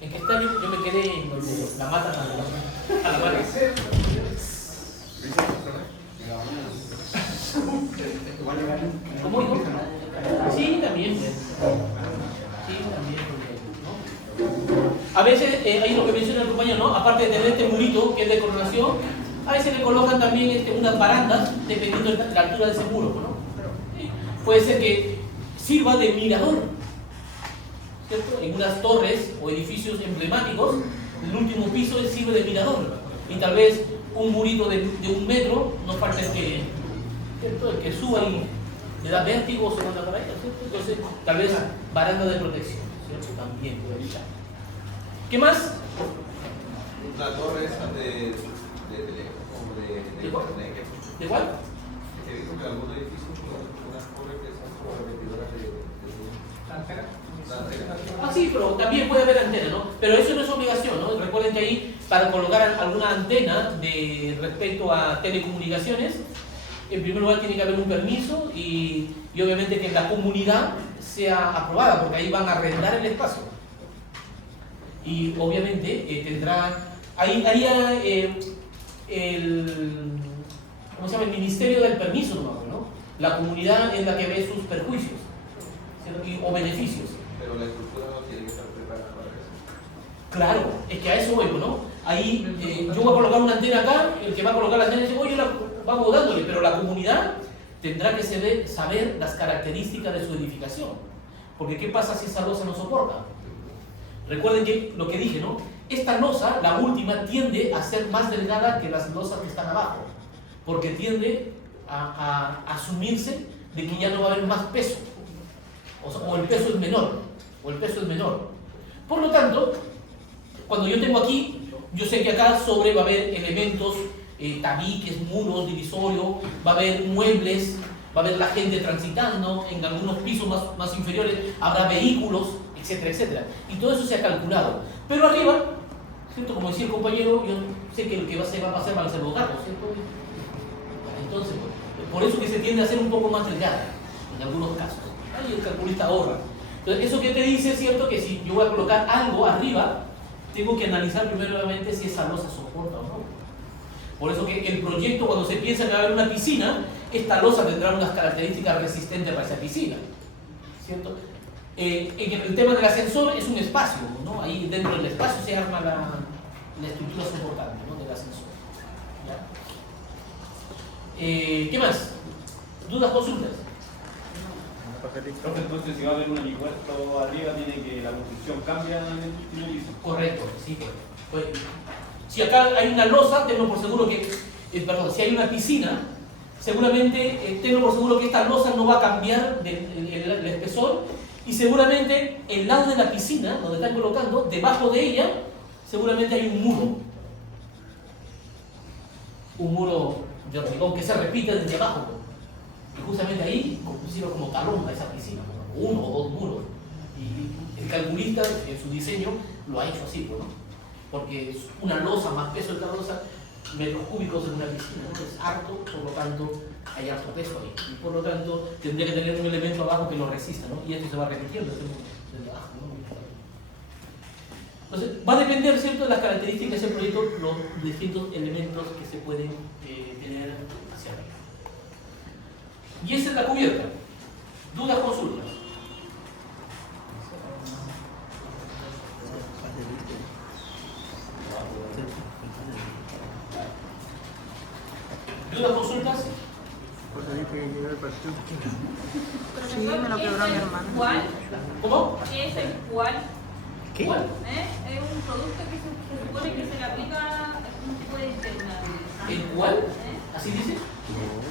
¿En qué está? Yo me quedé en donde la matan a la mano. ¿Cómo dijo? Sí, también. Sí, también. ¿No? A veces, ahí lo que menciona el compañero, ¿no? Aparte de tener este murito que es de coronación, a veces le colocan también unas barandas dependiendo de la altura de ese muro, ¿no? ¿Sí? Puede ser que sirva de mirador, ¿cierto? En unas torres o edificios emblemáticos, el último piso sirve de mirador. Y tal vez un murito de 1 metro, no falta el que, ¿cierto? El que suba y le da vértigo o se manda para allá, ¿cierto? Entonces, tal vez baranda de protección, ¿cierto? También puede evitar. ¿Qué más? La torre esa de teléfono, de internet. ¿De cuál? He visto que algunos edificios tienen unas torres que son como repetidoras de Ah, sí, pero también puede haber antena, ¿no? Pero eso no es obligación, ¿no? Recuerden que ahí, para colocar alguna antena respecto a telecomunicaciones, en primer lugar tiene que haber un permiso y obviamente que la comunidad sea aprobada, porque ahí van a arrendar el espacio. Y obviamente tendrá, ahí haría ¿cómo se llama? El Ministerio del Permiso, ¿no? La comunidad es la que ve sus perjuicios, ¿cierto? O beneficios. Pero la estructura no tiene que estar preparada para eso. Claro, es que a eso voy, ¿no? Ahí yo voy a colocar una antena acá, el que va a colocar la antena dice, oye, vamos dándole, pero la comunidad tendrá que saber las características de su edificación. Porque ¿qué pasa si esa losa no soporta? Recuerden que lo que dije, ¿no? Esta losa, la última, tiende a ser más delgada que las losas que están abajo, porque tiende a asumirse de que ya no va a haber más peso, o el peso es menor, Por lo tanto, cuando yo tengo aquí, yo sé que acá sobre va a haber elementos, tabiques, muros, divisorios, va a haber muebles, va a haber la gente transitando, en algunos pisos más inferiores habrá vehículos, etcétera, etcétera. Y todo eso se ha calculado. Pero arriba, ¿cierto? Como decía el compañero, yo sé que lo que va a pasar van a ser los gatos, ¿cierto? Entonces, por eso que se tiende a ser un poco más delgada, en algunos casos. Ahí el calculista ahorra. Entonces, eso que te dice, ¿cierto? Que si yo voy a colocar algo arriba, tengo que analizar primeramente si esa losa soporta o no. Por eso que el proyecto, cuando se piensa que va a haber una piscina, esta losa tendrá unas características resistentes para esa piscina, ¿cierto? En el tema del ascensor es un espacio, ¿no? Ahí dentro del espacio se arma la estructura soportante, ¿no? Del ascensor. ¿Ya? ¿Qué más? ¿Dudas, consultas? Entonces, si va a haber un helipuerto arriba, tiene que la construcción cambia en el último piso. Correcto, sí. Pues, si acá hay una losa, tengo por seguro que, si hay una piscina, seguramente tengo por seguro que esta losa no va a cambiar el espesor, y seguramente el lado de la piscina, donde están colocando, debajo de ella, seguramente hay un muro de hormigón que se repite desde abajo. Y justamente ahí pusieron como talón a esa piscina, 1 o 2 muros. Y el calculista en su diseño lo ha hecho así, ¿no? Porque es una losa más peso de cada losa, metros cúbicos en una piscina, ¿no? Es harto, por lo tanto hay harto peso ahí. Y por lo tanto tendría que tener un elemento abajo que lo resista, ¿no? Y esto se va repitiendo desde abajo, ¿no? Entonces va a depender, ¿cierto?, de las características de ese proyecto, los distintos elementos que se pueden tener hacia arriba. Y esa es la cubierta. ¿Dudas, consultas? ¿Dudas, consultas? Sí, me lo quebró mi hermano. ¿Cuál? ¿Cómo? ¿Qué es el cuál? ¿Qué? ¿Cuál? Es un producto que se supone que se le aplica a un tipo de interna. ¿El cuál? ¿Así dice?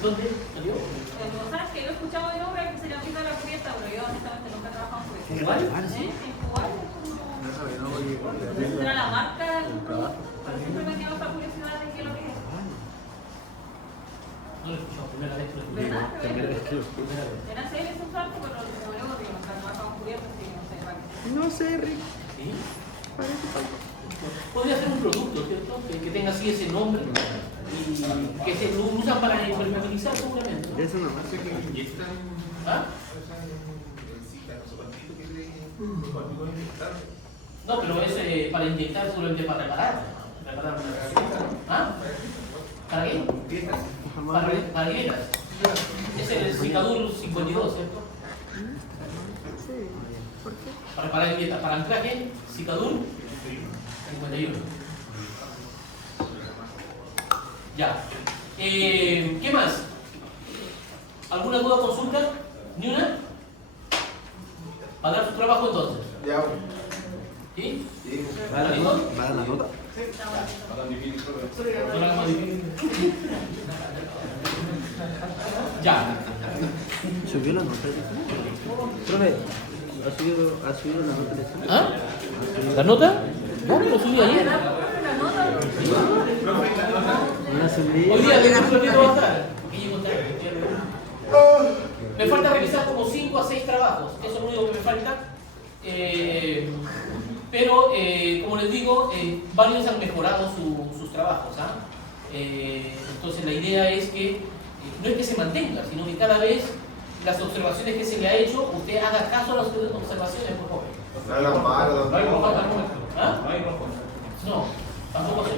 ¿Dónde? ¿Salió? O sea, que yo he escuchado de obra que se le aplica a la cubierta, pero yo honestamente nunca he trabajado en cubierta. ¿Cuál? En Cuba es como... ¿Será la marca de un producto? Pero siempre me quedo esa curiosidad de qué es lo que es. No lo he escuchado, primera vez que lo escucho. ¿Verdad? Primera vez que lo escucho. Primera vez. Era serio ese salto, pero como luego digo, nunca he trabajado en cubierta, así que no sé para qué. No sé, Rick. ¿Sí? Parece tampoco. Podría ser un producto, ¿cierto? Que tenga así ese nombre y que se lo usan para impermeabilizar seguramente. ¿No? Eso no. ¿Ah? No, pero es para inyectar seguramente para reparar. ¿Ah? ¿Para qué? Para grietas. Ese es el Cicadur 52, ¿cierto? Sí. ¿Por qué? Para reparar grietas. Para anclaje, Cicadur 51. Ya. ¿Qué más? ¿Alguna duda o consulta? ¿Ni una? ¿Para dar su trabajo entonces? Ya. ¿Sí? Sí. ¿Va la nota? Ya. ¿Subió la nota? Profe, ¿ha subido la nota? ¿Ah? ¿La nota? No, lo subí ayer. No la subí. Hoy día de un ratito va a estar. Porque llego tarde. Me falta revisar como 5 a 6 trabajos. Eso es lo único que me falta. Pero, como les digo, varios han mejorado sus trabajos. ¿Ah? Entonces la idea es que no es que se mantenga, sino que cada vez las observaciones que se le ha hecho, usted haga caso a las observaciones, por favor. No hay amparo, No hay rojo, ¿Ah? no hay rojo. No, tampoco se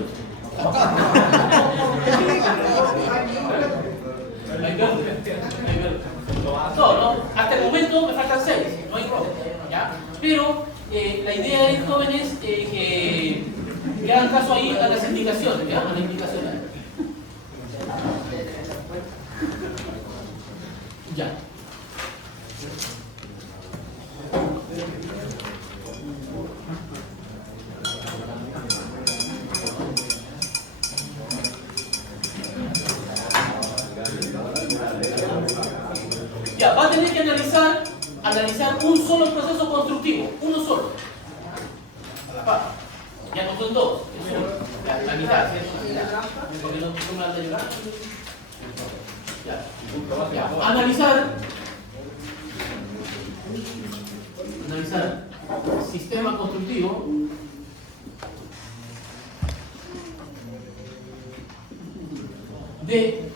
Hay verde. No, hasta el momento me faltan 6, no hay rojo, ¿ya? Pero la idea es, jóvenes, que hagan caso ahí a las indicaciones, ¿ya? A las indicaciones. Ya. Ya, va a tener que analizar un solo proceso constructivo, uno solo. Ya no son dos, es uno. La mitad, ¿cierto? Porque no son las de llorar. Ya. Analizar sistema constructivo de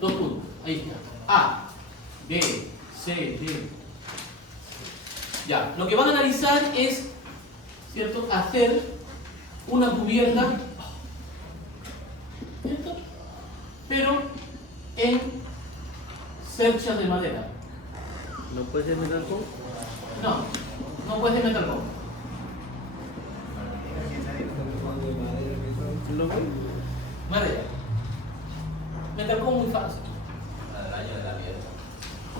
dos puntos. Ahí está. A, B, C, D. Ya, lo que van a analizar es, ¿cierto?, hacer una cubierta, ¿cierto?, pero en cerchas de madera. ¿No puede ser metal con? No puede ser metal con. ¿Lo voy? Madera. Metal con muy fácil.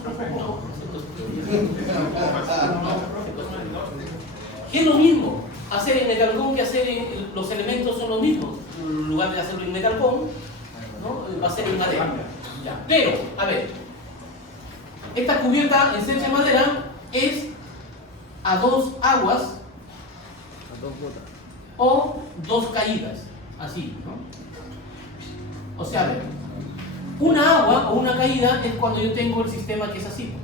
No, que es lo mismo hacer en metalcón que hacer los elementos son los mismos. En lugar de hacerlo en metalcón, ¿no?, va a ser en madera. Ya. Pero, a ver, esta cubierta en cercha de madera es a 2 aguas A 2 gotas. o 2 caídas, así, ¿no? O sea, a ver, una agua o una caída es cuando yo tengo el sistema que es así.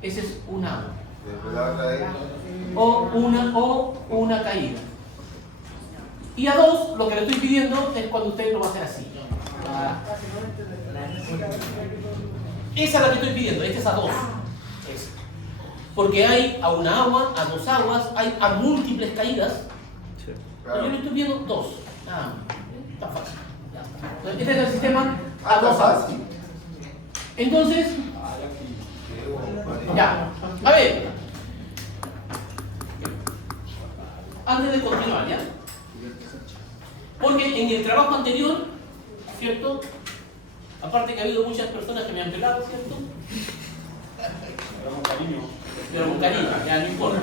Ese es un agua. O una caída. Y a 2, lo que le estoy pidiendo es cuando usted lo va a hacer así. Esa es la que estoy pidiendo, esta es a 2. Porque hay a una agua, a 2 aguas, hay a múltiples caídas. Sí. Yo le estoy pidiendo 2. Está fácil. Ya está. Entonces, este es el sistema a 2 aguas. Entonces, ya. A ver. Antes de continuar, ¿ya? Porque en el trabajo anterior, ¿cierto? Aparte que ha habido muchas personas que me han pelado, ¿cierto? pero con cariño, ya no importa.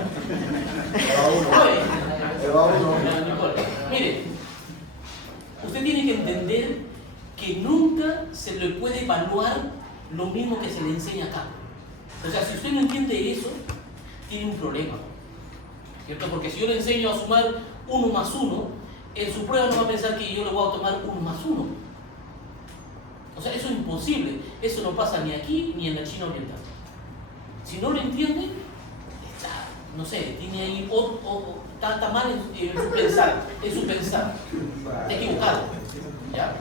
Ya no importa. Mire, usted tiene que entender que nunca se le puede evaluar lo mismo que se le enseña acá. O sea, si usted no entiende eso, tiene un problema, ¿cierto? Porque si yo le enseño a sumar 1 más 1, en su prueba no va a pensar que yo le voy a tomar 1 más 1. O sea, eso es imposible. Eso no pasa ni aquí ni en la China oriental. Si no lo entiende, está, no sé, tiene ahí está mal en su pensar, está equivocado, ¿ya?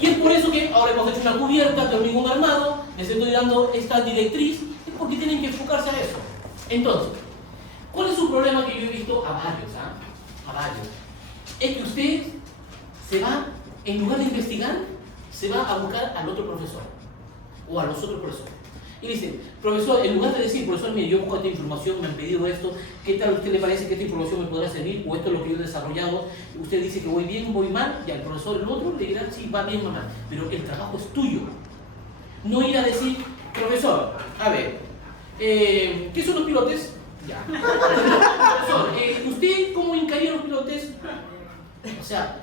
Y es por eso que ahora hemos hecho una cubierta de hormigón armado, les estoy dando esta directriz, es porque tienen que enfocarse a eso. Entonces, ¿cuál es su problema que yo he visto a varios? A varios. Es que usted se va, en lugar de investigar, se va a buscar al otro profesor o a los otros profesores. Y dice, profesor, en lugar de decir, profesor, mire, yo busco esta información, me han pedido esto, ¿qué tal a usted le parece que esta información me podrá servir? O esto es lo que yo he desarrollado, usted dice que voy bien, voy mal, y al profesor, el otro, le dirá, sí, va bien o mal. Pero el trabajo es tuyo. No ir a decir, profesor, a ver, ¿qué son los pilotes? Ya. Profesor, ¿usted cómo encaría los pilotes? O sea,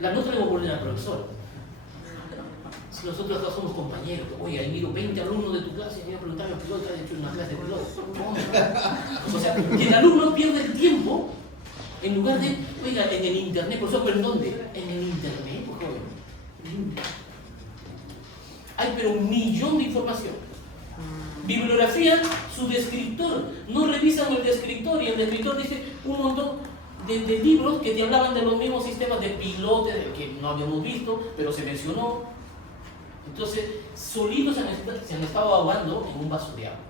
la nota le voy a poner al profesor. Si nosotros acá somos compañeros, oye, ahí miro 20 alumnos de tu clase y voy a preguntarme a piloto, ¿has hecho una clase de piloto? O sea, que el alumno pierde el tiempo en lugar de, oiga, en el internet, profesor, ¿pero en dónde? En el internet, por favor. Hay pero 1 millón de información. Bibliografía, su descriptor. No revisan el descriptor y el descriptor dice un montón de libros que te hablaban de los mismos sistemas de pilotes que no habíamos visto, pero se mencionó. Entonces, solitos se han estado ahogando en un vaso de agua.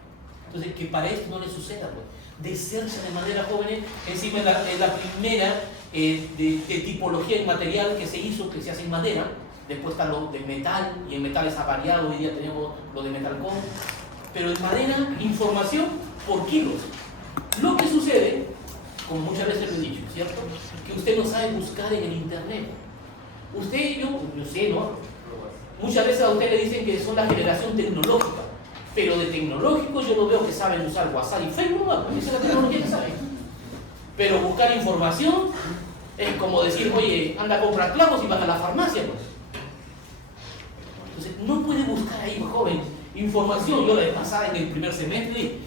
Entonces, que para esto no le suceda, pues. Desearse de manera joven, encima es la primera de tipología en material que se hizo, que se hace en madera. Después está lo de metal, y en metales ha variado, hoy día tenemos lo de metal con. Pero en madera, información por kilos. Lo que sucede, como muchas veces lo he dicho, ¿cierto? Que usted no sabe buscar en el internet. Usted, yo sé, ¿no? Muchas veces a usted le dicen que son la generación tecnológica, pero de tecnológicos yo lo veo que saben usar WhatsApp y Facebook, ¿no? Esa es la tecnología que saben. Pero buscar información es como decir, oye, anda a comprar clavos y vas a la farmacia, pues. Entonces, no puede buscar ahí, joven, información. Yo la vez pasada en el primer semestre,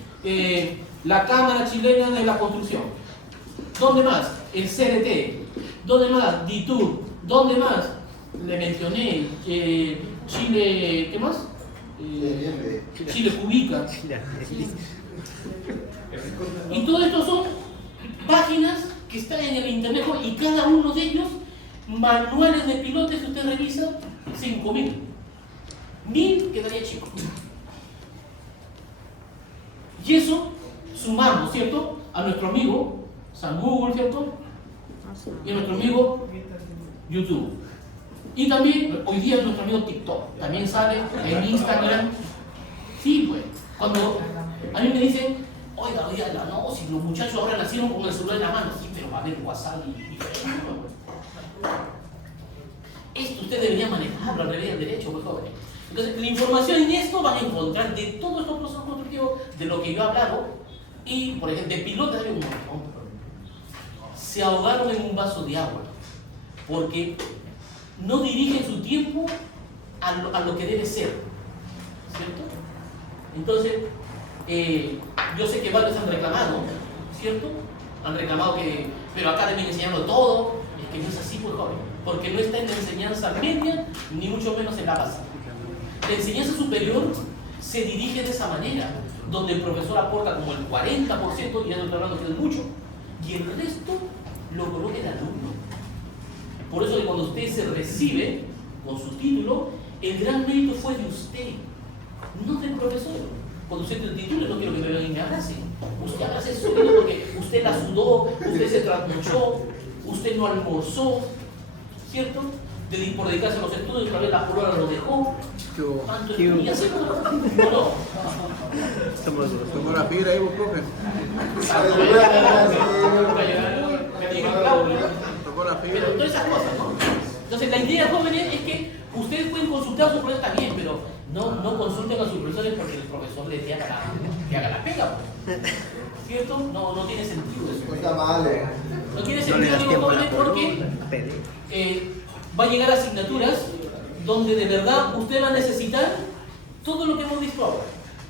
la Cámara Chilena de la Construcción. ¿Dónde más? El CDT. ¿Dónde más? DITUR. ¿Dónde más? Le mencioné Chile, ¿qué más? Chile Cubica. Y todo esto son páginas que están en el internet y cada uno de ellos, manuales de pilotes que usted revisa, 5.000. 1.000 quedaría chico. Y eso sumamos, ¿cierto? A nuestro amigo San Google, ¿cierto? Y a nuestro amigo YouTube. Y también, hoy día nuestro amigo TikTok, también sale en Instagram. Sí, pues, cuando a mí me dicen, oiga, no, si los muchachos ahora nacieron con el celular en la mano, sí, pero va a haber WhatsApp y Facebook. Esto usted debería manejarlo al revés del derecho, pues, jóvenes. Entonces, la información en esto van a encontrar de todos estos procesos constructivos, de lo que yo he hablado, y, por ejemplo, de pilotos hay un montón. Se ahogaron en un vaso de agua, porque no dirigen su tiempo a lo que debe ser, ¿cierto? Entonces, yo sé que varios han reclamado, ¿cierto? Han reclamado que, pero acá deben enseñarlo todo. Es que no es así, pues, joven, porque no está en la enseñanza media, ni mucho menos en la básica. La enseñanza superior se dirige de esa manera, donde el profesor aporta como el 40%, y ya no estoy hablando que es mucho, y el resto lo coloca el alumno. Por eso que cuando usted se recibe con su título, el gran mérito fue de usted, no del profesor. Cuando usted te titule, no quiero que me vean y me abracen. Usted abrace su vida porque usted la sudó, usted se trasnochó, usted no almorzó, ¿cierto? Por dedicarse a los estudios, tal vez la prueba lo dejó. ¿Cuánto estudia? ¿Así no? No. Tomó la fibra ahí, vos, profe. Pero todas esas cosas, ¿no? Entonces la idea, jóvenes, es que ustedes pueden consultar a su profesor también, pero no consulten a sus profesores porque el profesor les haga la pega, pues. ¿cierto? No tiene sentido eso. Está mal, No tiene No le sentido, das digo, tiempo a la jóvenes, porque pelea. va a llegar a asignaturas donde de verdad usted va a necesitar todo lo que hemos visto ahora.